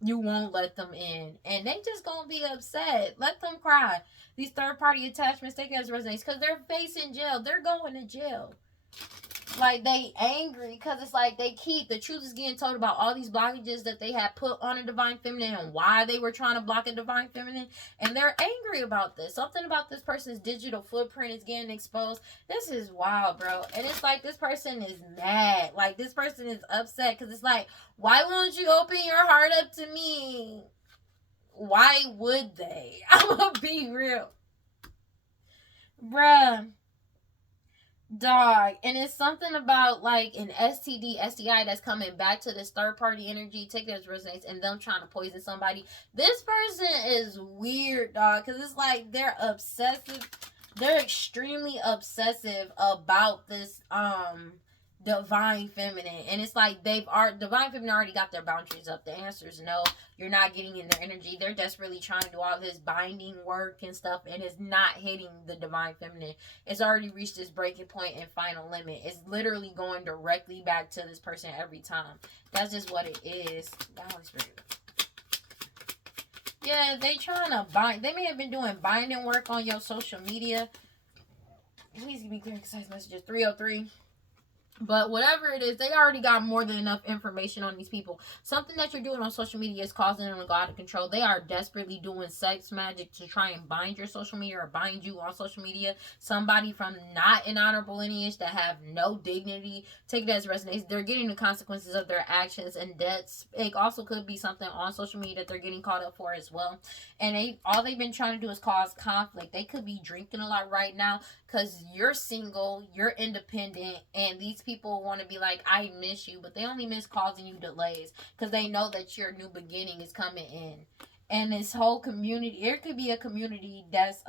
You won't let them in. And they just gonna be upset. Let them cry. These third party attachments, take it as resonates. Because they're facing jail. They're going to jail. Like, they angry because it's like the truth is getting told about all these blockages that they had put on a divine feminine and why they were trying to block a divine feminine, and they're angry about this. Something about this person's digital footprint is getting exposed. This is wild, bro. And it's like this person is mad. Like, this person is upset because it's like, why won't you open your heart up to me? Why would they? I'm gonna be real, bruh. Dog. And it's something about like an STD, STI that's coming back to this third party energy. Take that as resonates, and them trying to poison somebody. This person is weird, dog, because it's like they're obsessive. They're extremely obsessive about this divine feminine, and it's like divine feminine already got their boundaries up. The answer is no. You're not getting in their energy. They're desperately trying to do all this binding work and stuff, and it's not hitting the divine feminine. It's already reached its breaking point and final limit. It's literally going directly back to this person every time. That's just what it is. The Holy Spirit. Yeah, they trying to bind. They may have been doing binding work on your social media. Please give me clear and concise messages. 303. But whatever it is, they already got more than enough information on these people. Something that you're doing on social media is causing them to go out of control. They are desperately doing sex magic to try and bind your social media or bind you on social media. Somebody from not an honorable lineage that have no dignity. Take it as resonates. They're getting the consequences of their actions and debts. It also could be something on social media that they're getting caught up for as well. And all they've been trying to do is cause conflict. They could be drinking a lot right now because you're single, you're independent, and these people want to be like, I miss you, but they only miss causing you delays because they know that your new beginning is coming in. And this whole community, there could be a community that's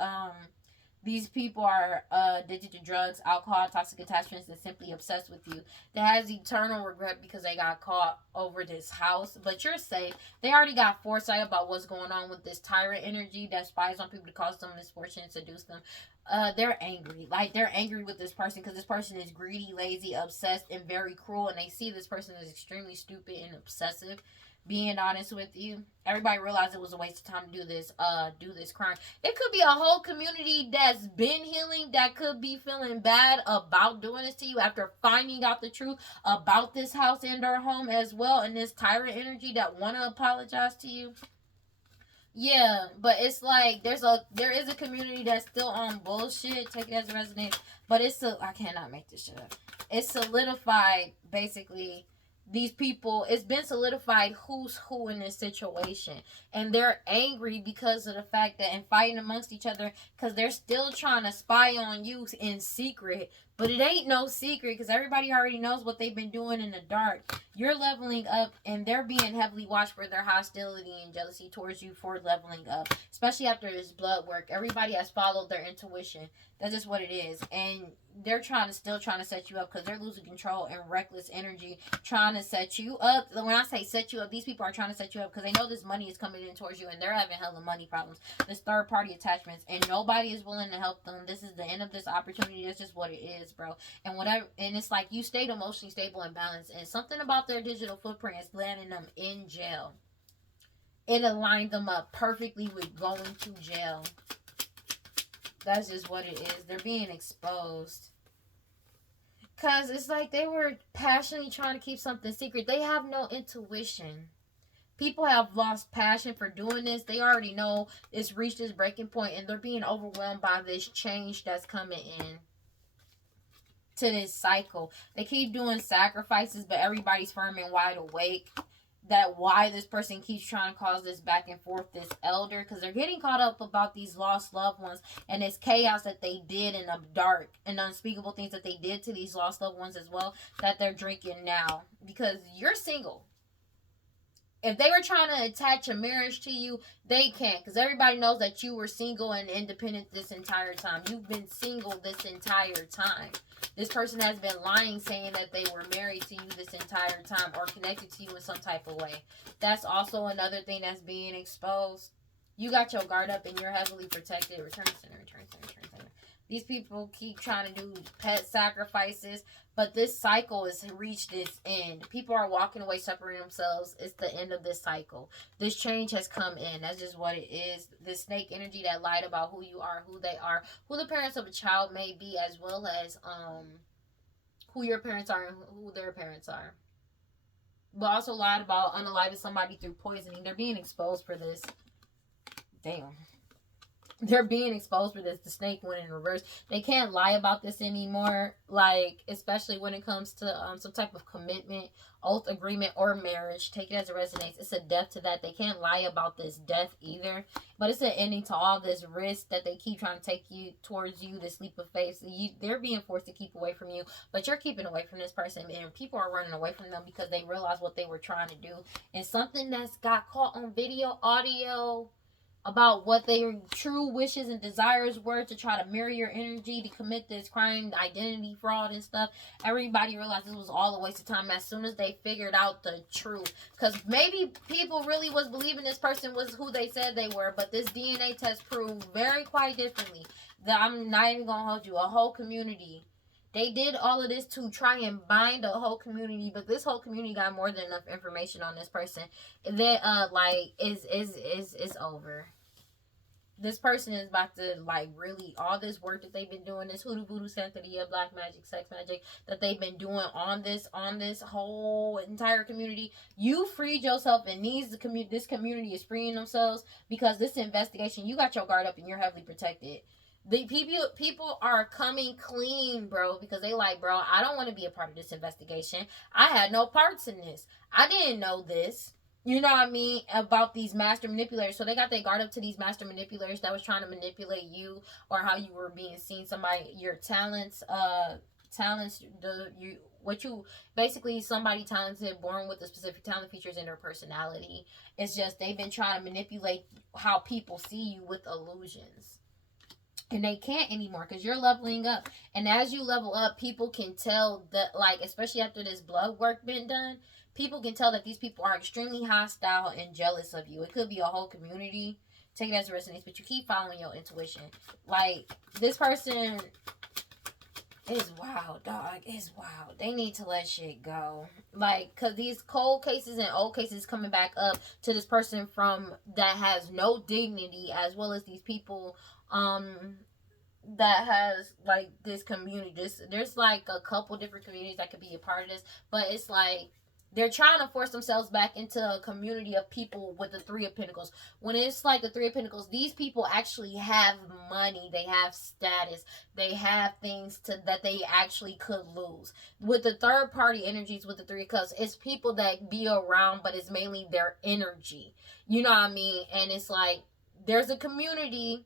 these people are addicted to drugs, alcohol, toxic attachments, and simply obsessed with you. That has eternal regret because they got caught over this house. But you're safe. They already got foresight about what's going on with this tyrant energy that spies on people to cause them misfortune and seduce them. They're angry. Like, they're angry with this person because this person is greedy, lazy, obsessed, and very cruel. And they see this person is extremely stupid and obsessive. Being honest with you, everybody realized it was a waste of time to do this crime. It could be a whole community that's been healing that could be feeling bad about doing this to you after finding out the truth about this house and our home as well, and this tyrant energy that want to apologize to you. Yeah, but it's like there is a community that's still on bullshit. Take it as a resonance, but I cannot make this shit up. It's solidified basically. These people, it's been solidified who's who in this situation, and they're angry because of the fact that, and fighting amongst each other because they're still trying to spy on you in secret. But it ain't no secret because everybody already knows what they've been doing in the dark. You're leveling up, and they're being heavily watched for their hostility and jealousy towards you for leveling up. Especially after this blood work. Everybody has followed their intuition. That's just what it is. And they're still trying to set you up because they're losing control and reckless energy trying to set you up. When I say set you up, these people are trying to set you up because they know this money is coming in towards you and they're having hella money problems. This third party attachments, and nobody is willing to help them. This is the end of this opportunity. That's just what it is, bro. And it's like you stayed emotionally stable and balanced, and something about their digital footprint is landing them in jail. It aligned them up perfectly with going to jail. That's just what it is. They're being exposed. Because it's like they were passionately trying to keep something secret. They have no intuition. People have lost passion for doing this. They already know it's reached its breaking point, and they're being overwhelmed by this change that's coming in to this cycle. They keep doing sacrifices, but everybody's firm and wide awake. That why this person keeps trying to cause this back and forth, this elder, because they're getting caught up about these lost loved ones and this chaos that they did in the dark and unspeakable things that they did to these lost loved ones as well, that they're drinking now. Because you're single. If they were trying to attach a marriage to you, they can't, because everybody knows that you were single and independent this entire time. You've been single this entire time. This person has been lying, saying that they were married to you this entire time or connected to you in some type of way. That's also another thing that's being exposed. You got your guard up and you're heavily protected. Return center, return center, return center. These people keep trying to do pet sacrifices, but this cycle has reached its end. People are walking away, separating themselves. It's the end of this cycle. This change has come in. That's just what it is. This snake energy that lied about who you are, who they are, who the parents of a child may be, as well as who your parents are and who their parents are. But also lied about unaliving somebody through poisoning. They're being exposed for this. Damn. They're being exposed for this. The snake went in reverse. They can't lie about this anymore. Like, especially when it comes to some type of commitment, oath, agreement, or marriage. Take it as it resonates. It's a death to that. They can't lie about this death either. But it's an ending to all this risk that they keep trying to take you towards you, this leap of faith. They're being forced to keep away from you, but you're keeping away from this person. And people are running away from them because they realize what they were trying to do. And something that's got caught on video, audio, about what their true wishes and desires were to try to mirror your energy to commit this crime, identity fraud and stuff. Everybody realized this was all a waste of time as soon as they figured out the truth. Because maybe people really was believing this person was who they said they were, but this DNA test proved very quite differently. That I'm not even going to hold you. A whole community. They did all of this to try and bind a whole community, but this whole community got more than enough information on this person that is over. This person is about to, like, really, all this work that they've been doing, this hoodoo, voodoo, santeria, black magic, sex magic, that they've been doing on this whole entire community. You freed yourself, and this community is freeing themselves because this investigation, you got your guard up and you're heavily protected. The people are coming clean, bro, because they like, bro, I don't want to be a part of this investigation. I had no parts in this. I didn't know this. You know what I mean? About these master manipulators. So they got their guard up to these master manipulators that was trying to manipulate you or how you were being seen. Somebody, your talents, basically somebody talented, born with a specific talent features in their personality. It's just they've been trying to manipulate how people see you with illusions. And they can't anymore because you're leveling up. And as you level up, people can tell that, like, especially after this blood work been done, people can tell that these people are extremely hostile and jealous of you. It could be a whole community. Take it as it resonates, but you keep following your intuition. Like, this person is wild, dog. It's wild. They need to let shit go. Like, because these cold cases and old cases coming back up to this person from that has no dignity, as well as these people that has, like, this community. There's like a couple different communities that could be a part of this, but it's like they're trying to force themselves back into a community of people with the Three of Pentacles. When it's like the Three of Pentacles, these people actually have money, they have status, they have things that they actually could lose. With the third party energies, with the Three of Cups, it's people that be around, but it's mainly their energy. You know what I mean? And it's like there's a community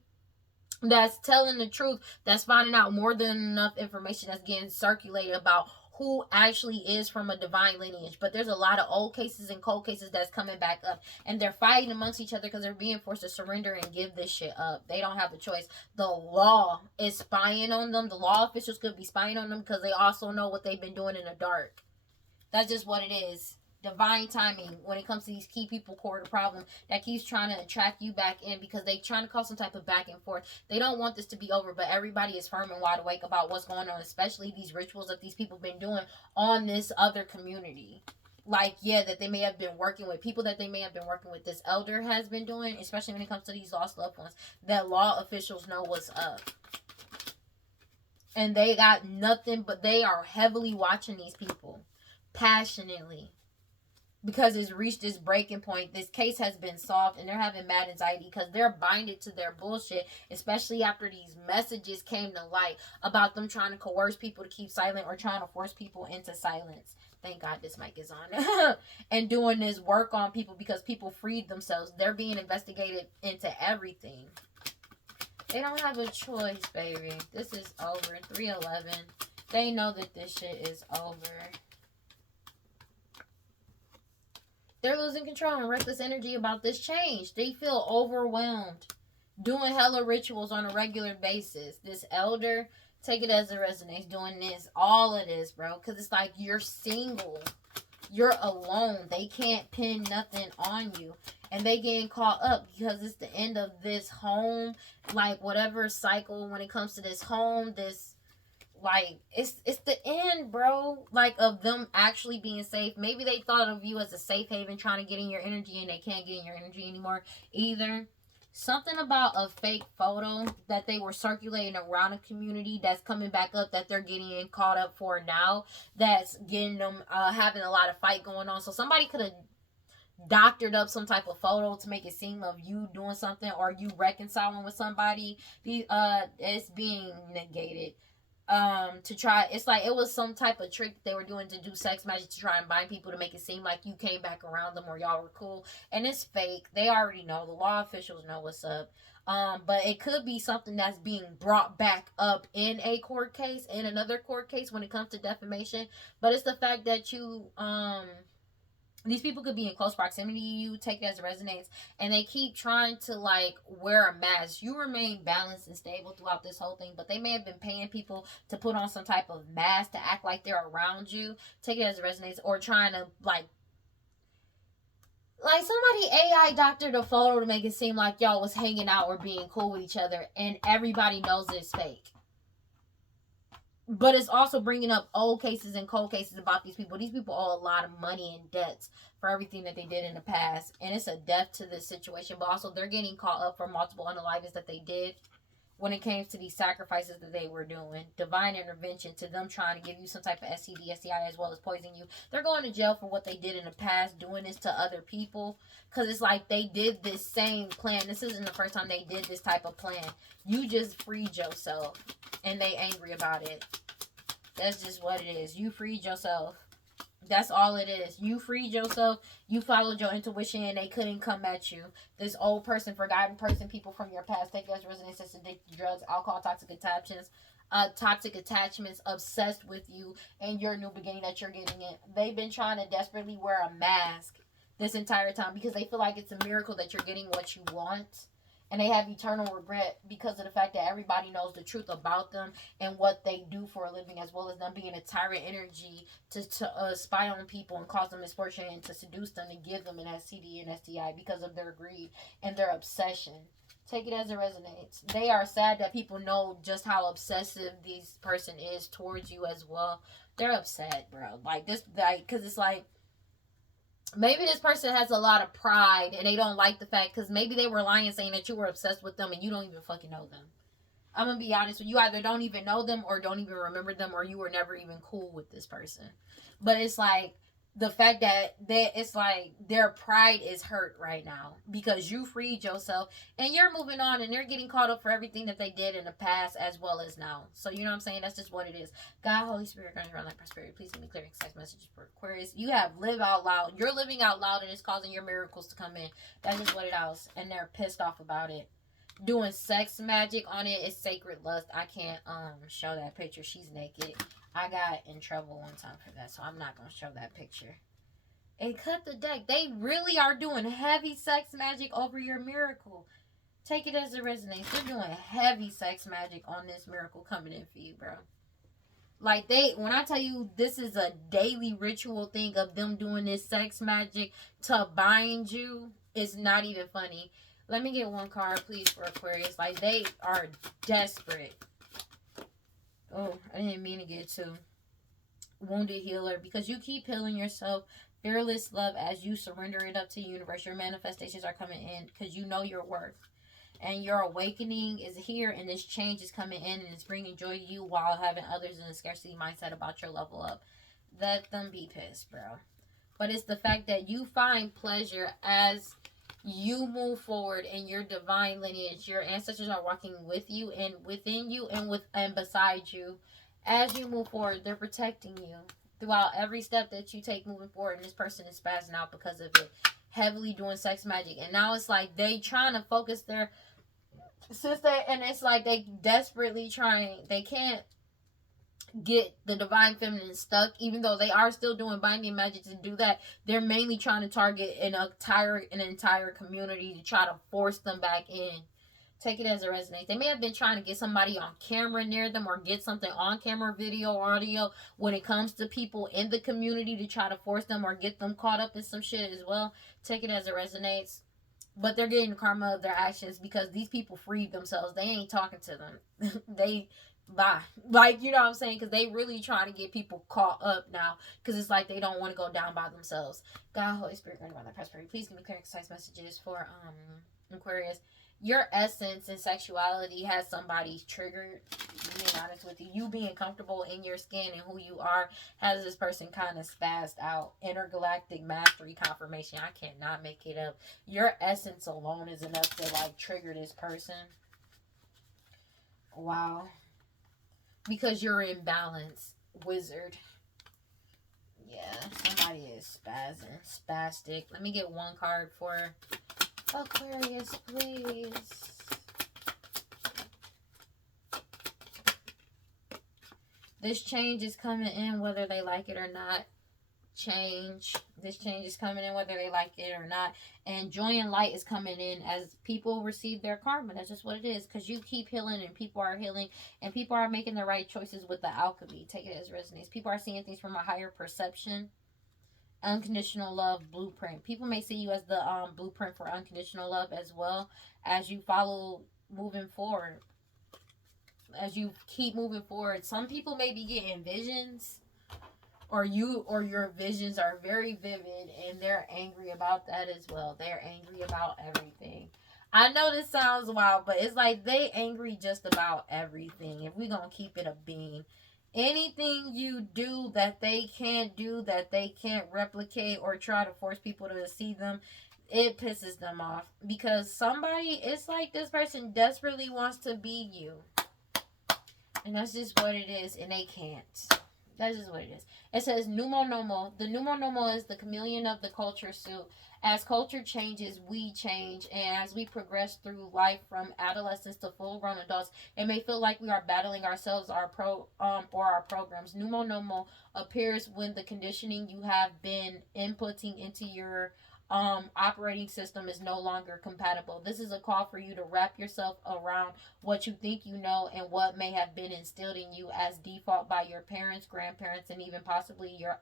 that's telling the truth, that's finding out more than enough information that's getting circulated about who actually is from a divine lineage. But there's a lot of old cases and cold cases that's coming back up, and they're fighting amongst each other because they're being forced to surrender and give this shit up. They don't have a choice. The law is spying on them. The law officials could be spying on them because they also know what they've been doing in the dark. That's just what it is. Divine timing when it comes to these key people core to problem that keeps trying to attract you back in because they trying to cause some type of back and forth. They don't want this to be over, but everybody is firm and wide awake about what's going on, especially these rituals that these people been doing on this other community. Like, yeah, that they may have been working with, people that they may have been working with, this elder has been doing, especially when it comes to these lost loved ones, that law officials know what's up. And they got nothing, but they are heavily watching these people passionately. Because it's reached this breaking point. This case has been solved and they're having mad anxiety because they're binded to their bullshit, especially after these messages came to light about them trying to coerce people to keep silent or trying to force people into silence. Thank God this mic is on. And doing this work on people because people freed themselves. They're being investigated into everything. They don't have a choice, baby. This is over. 311. They know that this shit is over. They're losing control and reckless energy about this change. They feel overwhelmed. Doing hella rituals on a regular basis. This elder, Take it as it resonates. Doing this, all of this, bro. Because it's like you're single. You're alone. They can't pin nothing on you. And they getting caught up because it's the end of this home. Like, whatever cycle when it comes to this home, this... Like, it's the end, bro. Like, of them actually being safe. Maybe they thought of you as a safe haven trying to get in your energy and they can't get in your energy anymore either. Something about a fake photo that they were circulating around a community that's coming back up that they're getting caught up for now. That's getting them having a lot of fight going on. So somebody could have doctored up some type of photo to make it seem of you doing something or you reconciling with somebody. It's being negated. To try, it's like it was some type of trick they were doing to do sex magic to try and bind people to make it seem like you came back around them or y'all were cool, and it's fake. They already know, the law officials know what's up. But it could be something that's being brought back up in a court case, in another court case when it comes to defamation. But it's the fact that you these people could be in close proximity to you, take it as it resonates, and they keep trying to, like, wear a mask. You remain balanced and stable throughout this whole thing, but they may have been paying people to put on some type of mask to act like they're around you, take it as it resonates, or trying to, like somebody AI doctored a photo to make it seem like y'all was hanging out or being cool with each other, and everybody knows it's fake. But it's also bringing up old cases and cold cases about these people. These people owe a lot of money and debts for everything that they did in the past. And it's a death to this situation. But also they're getting caught up for multiple unalivings that they did when it came to these sacrifices that they were doing. Divine intervention to them trying to give you some type of STD, STI, as well as poisoning you. They're going to jail for what they did in the past, doing this to other people. Because it's like they did this same plan. This isn't the first time they did this type of plan. You just freed yourself. And they angry about it. That's just what it is. You freed yourself. That's all it is. You freed yourself. You followed your intuition and they couldn't come at you. This old person, forgotten person, people from your past, take as resonance, addicted to drugs, alcohol, toxic attachments, obsessed with you and your new beginning that you're getting in. They've been trying to desperately wear a mask this entire time because they feel like it's a miracle that you're getting what you want. And they have eternal regret because of the fact that everybody knows the truth about them and what they do for a living, as well as them being a tyrant energy to spy on people and cause them misfortune and to seduce them and give them an STD and STI because of their greed and their obsession. Take it as it resonates. They are sad that people know just how obsessive this person is towards you as well. They're upset, bro. Like this, like, because it's like, maybe this person has a lot of pride and they don't like the fact because maybe they were lying saying that you were obsessed with them and you don't even fucking know them. I'm going to be honest with you. You either don't even know them or don't even remember them or you were never even cool with this person. But it's like the fact that it's like their pride is hurt right now because you freed yourself and you're moving on and they're getting caught up for everything that they did in the past as well as now. So you know what I'm saying? That's just what it is. God, Holy Spirit, grant around like prosperity. Please give me clear and concise messages for Aquarius. You have live out loud. You're living out loud and it's causing your miracles to come in. That's just what it is. And they're pissed off about it. Doing sex magic on it is sacred lust. I can't show that picture. She's naked. I got in trouble one time for that, so I'm not going to show that picture. And cut the deck. They really are doing heavy sex magic over your miracle. Take it as it resonates. They're doing heavy sex magic on this miracle coming in for you, bro. Like, when I tell you this is a daily ritual thing of them doing this sex magic to bind you, it's not even funny. Let me get one card, please, for Aquarius. Like, they are desperate. Oh, I didn't mean to get to wounded healer. Because you keep healing yourself. Fearless love as you surrender it up to the universe. Your manifestations are coming in because you know your worth. And your awakening is here. And this change is coming in. And it's bringing joy to you while having others in a scarcity mindset about your level up. Let them be pissed, bro. But it's the fact that you find pleasure as you move forward in your divine lineage. Your ancestors are walking with you and within you and beside you. As you move forward, they're protecting you throughout every step that you take moving forward. And this person is spazzing out because of it. Heavily doing sex magic. And now it's like they trying to focus their sister. And it's like they desperately trying. They can't get the divine feminine stuck, even though they are still doing binding magic to do that. They're mainly trying to target an entire community to try to force them back in Take it as it resonates. They may have been trying to get somebody on camera near them or get something on camera, video, audio when it comes to people in the community to try to force them or get them caught up in some shit as well. Take it as it resonates. But they're getting the karma of their actions because these people freed themselves. They ain't talking to them. They bye. Like, you know what I'm saying? Because they really trying to get people caught up now. Because it's like they don't want to go down by themselves. God, Holy Spirit, grant about that prosperity. Please give me clear and concise messages for Aquarius. Your essence and sexuality has somebody triggered. Being honest with you, you being comfortable in your skin and who you are has this person kind of spazzed out. Intergalactic mastery confirmation. I cannot make it up. Your essence alone is enough to like trigger this person. Wow. Because you're in balance, wizard. Yeah, somebody is spastic. Let me get one card for Aquarius, please. This change is coming in whether they like it or not. This change is coming in whether they like it or not. And joy and light is coming in as people receive their karma. That's just what it is. Because you keep healing and people are healing. And people are making the right choices with the alchemy. Take it as resonates. People are seeing things from a higher perception. Unconditional love blueprint. People may see you as the blueprint for unconditional love as well as you follow moving forward. As you keep moving forward. Some people may be getting visions. Or your visions are very vivid and they're angry about that as well. They're angry about everything. I know this sounds wild, but it's like they angry just about everything. If we're going to keep it a bean. Anything you do that they can't do, that they can't replicate or try to force people to see them, it pisses them off. Because somebody, it's like this person desperately wants to be you. And that's just what it is, and they can't. That's just what it is. It says Numo Nomo. The Numo Nomo is the chameleon of the culture suit. As culture changes, we change. And as we progress through life from adolescents to full-grown adults, it may feel like we are battling ourselves or our programs. Numo Nomo appears when the conditioning you have been inputting into your operating system is no longer compatible. This is a call for you to wrap yourself around what you think you know and what may have been instilled in you as default by your parents, grandparents, and even possibly your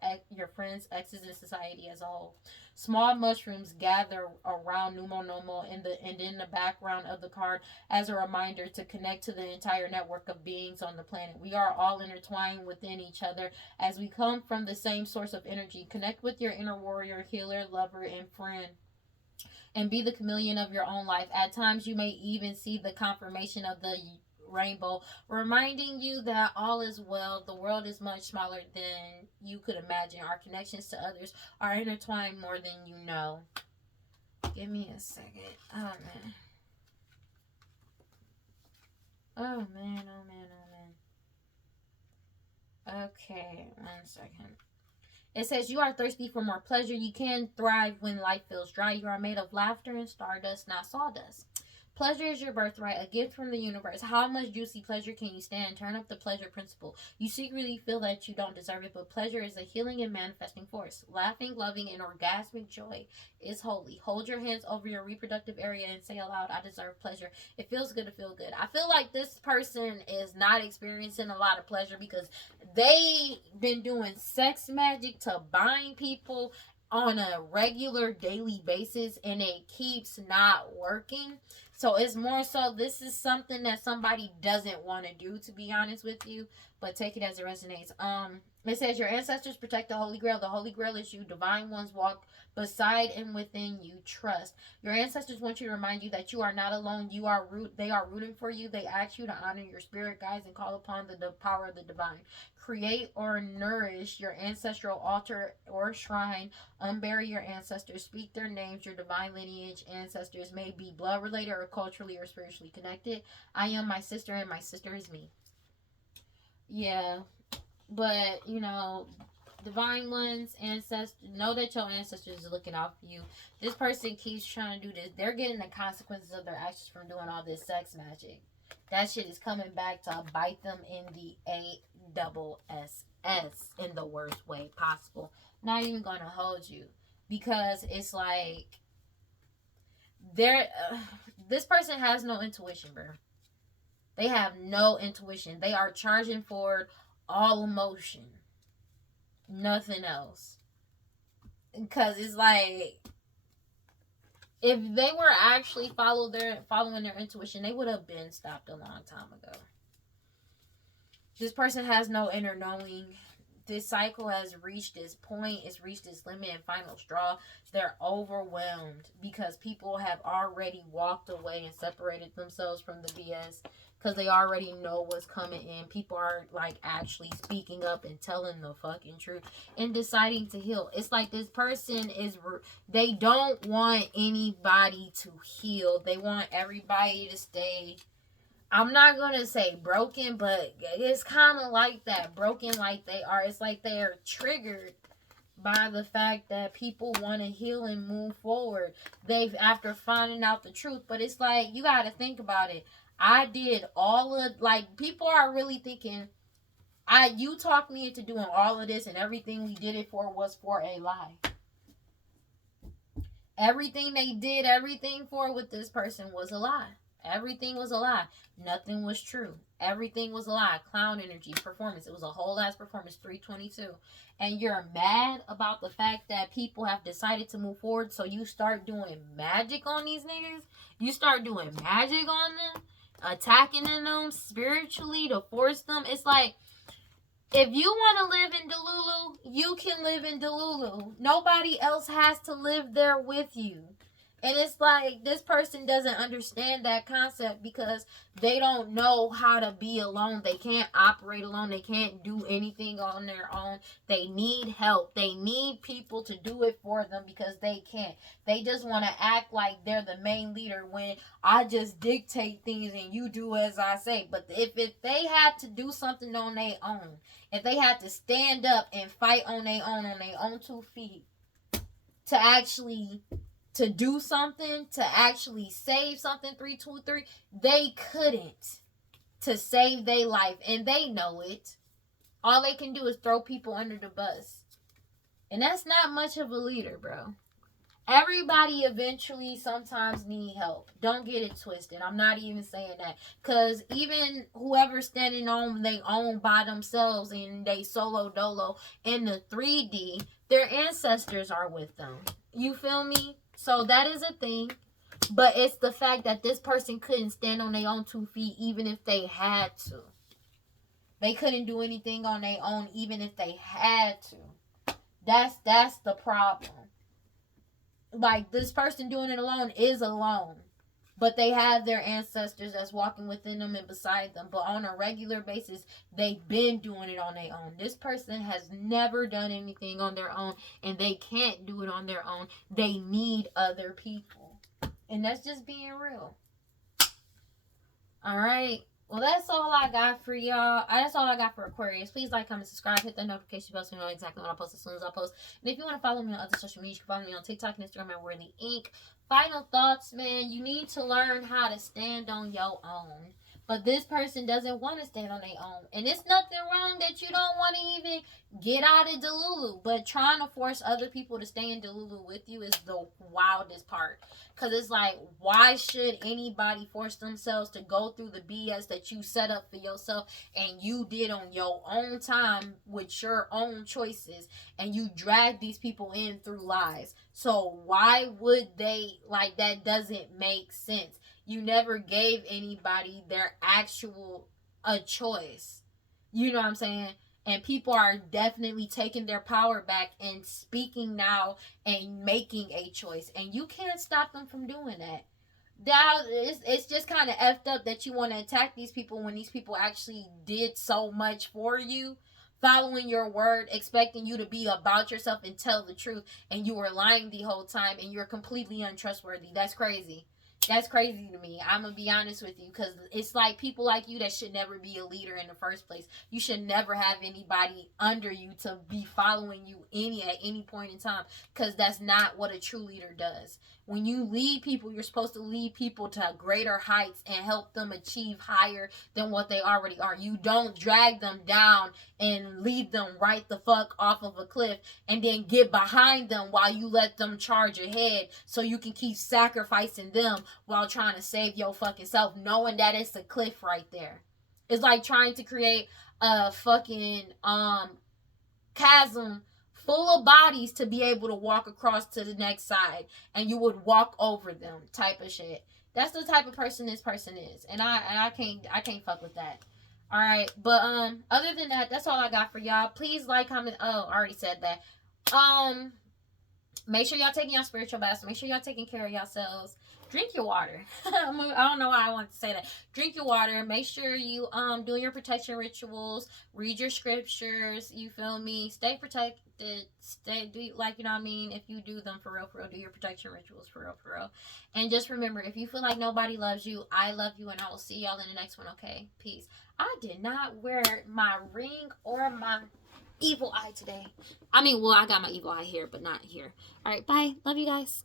friends, exes, and society as a whole. Small mushrooms gather around Numo Nomo and in the background of the card as a reminder to connect to the entire network of beings on the planet. We are all intertwined within each other as we come from the same source of energy. Connect with your inner warrior, healer, lover, and friend. And be the chameleon of your own life. At times you may even see the confirmation of the rainbow, reminding you that all is well. The world is much smaller than you could imagine. Our connections to others are intertwined more than you know. Give me a second. Oh man. Oh man, oh man, oh man. Okay, 1 second. It says, you are thirsty for more pleasure. You can thrive when life feels dry. You are made of laughter and stardust, not sawdust. Pleasure is your birthright, a gift from the universe. How much juicy pleasure can you stand? Turn up the pleasure principle. You secretly feel that you don't deserve it, but pleasure is a healing and manifesting force. Laughing, loving, and orgasmic joy is holy. Hold your hands over your reproductive area and say aloud, I deserve pleasure. It feels good to feel good. I feel like this person is not experiencing a lot of pleasure because they've been doing sex magic to bind people on a regular daily basis and it keeps not working. So it's more so this is something that somebody doesn't want to do, to be honest with you, but take it as it resonates. It says your ancestors protect the Holy Grail. The Holy Grail is you. Divine ones walk beside and within you. Trust. Your ancestors want you to remind you that you are not alone. They are rooting for you. They ask you to honor your spirit guides and call upon the power of the divine. Create or nourish your ancestral altar or shrine. Unbury your ancestors. Speak their names. Your divine lineage ancestors may be blood related or culturally or spiritually connected. I am my sister and my sister is me. Yeah. But, divine ones, ancestors, know that your ancestors are looking out for you. This person keeps trying to do this. They're getting the consequences of their actions from doing all this sex magic. That shit is coming back to bite them in the ASS in the worst way possible. Not even going to hold you. Because it's like, This person has no intuition, bro. They have no intuition. They are charging forward all emotion. Nothing else. Because it's like, if they were actually following their intuition, they would have been stopped a long time ago. This person has no inner knowing. This cycle has reached its point. It's reached its limit and final straw. They're overwhelmed because people have already walked away and separated themselves from the BS because they already know what's coming in. People are like actually speaking up and telling the fucking truth and deciding to heal. It's like this person they don't want anybody to heal. They want everybody to stay, I'm not going to say broken, but it's kind of like that. Broken like they are. It's like they're triggered by the fact that people want to heal and move forward. After finding out the truth. But it's like, you got to think about it. I did all of, like, people are really thinking, you talked me into doing all of this and everything we did it for was for a lie. Everything they did, everything for with this person was a lie. Everything was a lie. Nothing was true. Everything was a lie. Clown energy, performance. It was a whole ass performance, 322. And you're mad about the fact that people have decided to move forward, so you start doing magic on these niggas. You start doing magic on them, attacking them spiritually to force them. It's like, if you want to live in Delulu, you can live in Delulu. Nobody else has to live there with you. And it's like, this person doesn't understand that concept because they don't know how to be alone. They can't operate alone. They can't do anything on their own. They need help. They need people to do it for them because they can't. They just want to act like they're the main leader when I just dictate things and you do as I say. But if they had to do something on their own, if they had to stand up and fight on their own 2 feet, to do something, to actually save something, 323, they couldn't, to save their life, and they know it. All they can do is throw people under the bus, and that's not much of a leader, bro. Everybody eventually sometimes need help. Don't get it twisted. I'm not even saying that, because even whoever's standing on their own by themselves and they solo dolo in the 3D, their ancestors are with them. You feel me? So that is a thing, but it's the fact that this person couldn't stand on their own 2 feet even if they had to. They couldn't do anything on their own even if they had to. That's the problem. Like, this person doing it alone is alone, but they have their ancestors that's walking within them and beside them. But on a regular basis, they've been doing it on their own. This person has never done anything on their own, and they can't do it on their own. They need other people. And that's just being real. Alright. Well, that's all I got for y'all. That's all I got for Aquarius. Please like, comment, subscribe, hit that notification bell so you know exactly when I post as soon as I post. And if you want to follow me on other social media, you can follow me on TikTok and Instagram at WeirdLee Inc. Final thoughts, man. You need to learn how to stand on your own. But this person doesn't want to stand on their own. And it's nothing wrong that you don't want to even get out of Delulu. But trying to force other people to stay in Delulu with you is the wildest part. Because it's like, why should anybody force themselves to go through the BS that you set up for yourself and you did on your own time with your own choices, and you drag these people in through lies? So why would they, like, that doesn't make sense. You never gave anybody their actual choice. You know what I'm saying? And people are definitely taking their power back and speaking now and making a choice. And you can't stop them from doing that. Now, it's just kind of effed up that you want to attack these people when these people actually did so much for you. Following your word, expecting you to be about yourself and tell the truth. And you were lying the whole time and you're completely untrustworthy. That's crazy. That's crazy to me. I'm going to be honest with you, because it's like people like you that should never be a leader in the first place. You should never have anybody under you to be following you at any point in time, because that's not what a true leader does. When you lead people, you're supposed to lead people to greater heights and help them achieve higher than what they already are. You don't drag them down and lead them right the fuck off of a cliff and then get behind them while you let them charge ahead so you can keep sacrificing them while trying to save your fucking self, knowing that it's a cliff right there. It's like trying to create a fucking chasm full of bodies to be able to walk across to the next side, and you would walk over them type of shit. That's the type of person this person is, and I can't fuck with that. All right, but other than that, that's all I got for y'all. Please like, comment. Oh, I already said that. Make sure y'all taking y'all spiritual baths. Make sure y'all taking care of yourselves. Drink your water. I don't know why I wanted to say that. Drink your water. Make sure you do your protection rituals. Read your scriptures. You feel me? Stay protected. Do like, you know what I mean? If you do them for real, do your protection rituals for real. And just remember, if you feel like nobody loves you, I love you, and I will see y'all in the next one. Okay? Peace. I did not wear my ring or my evil eye today. I mean, well, I got my evil eye here, but not here. All right, bye. Love you guys.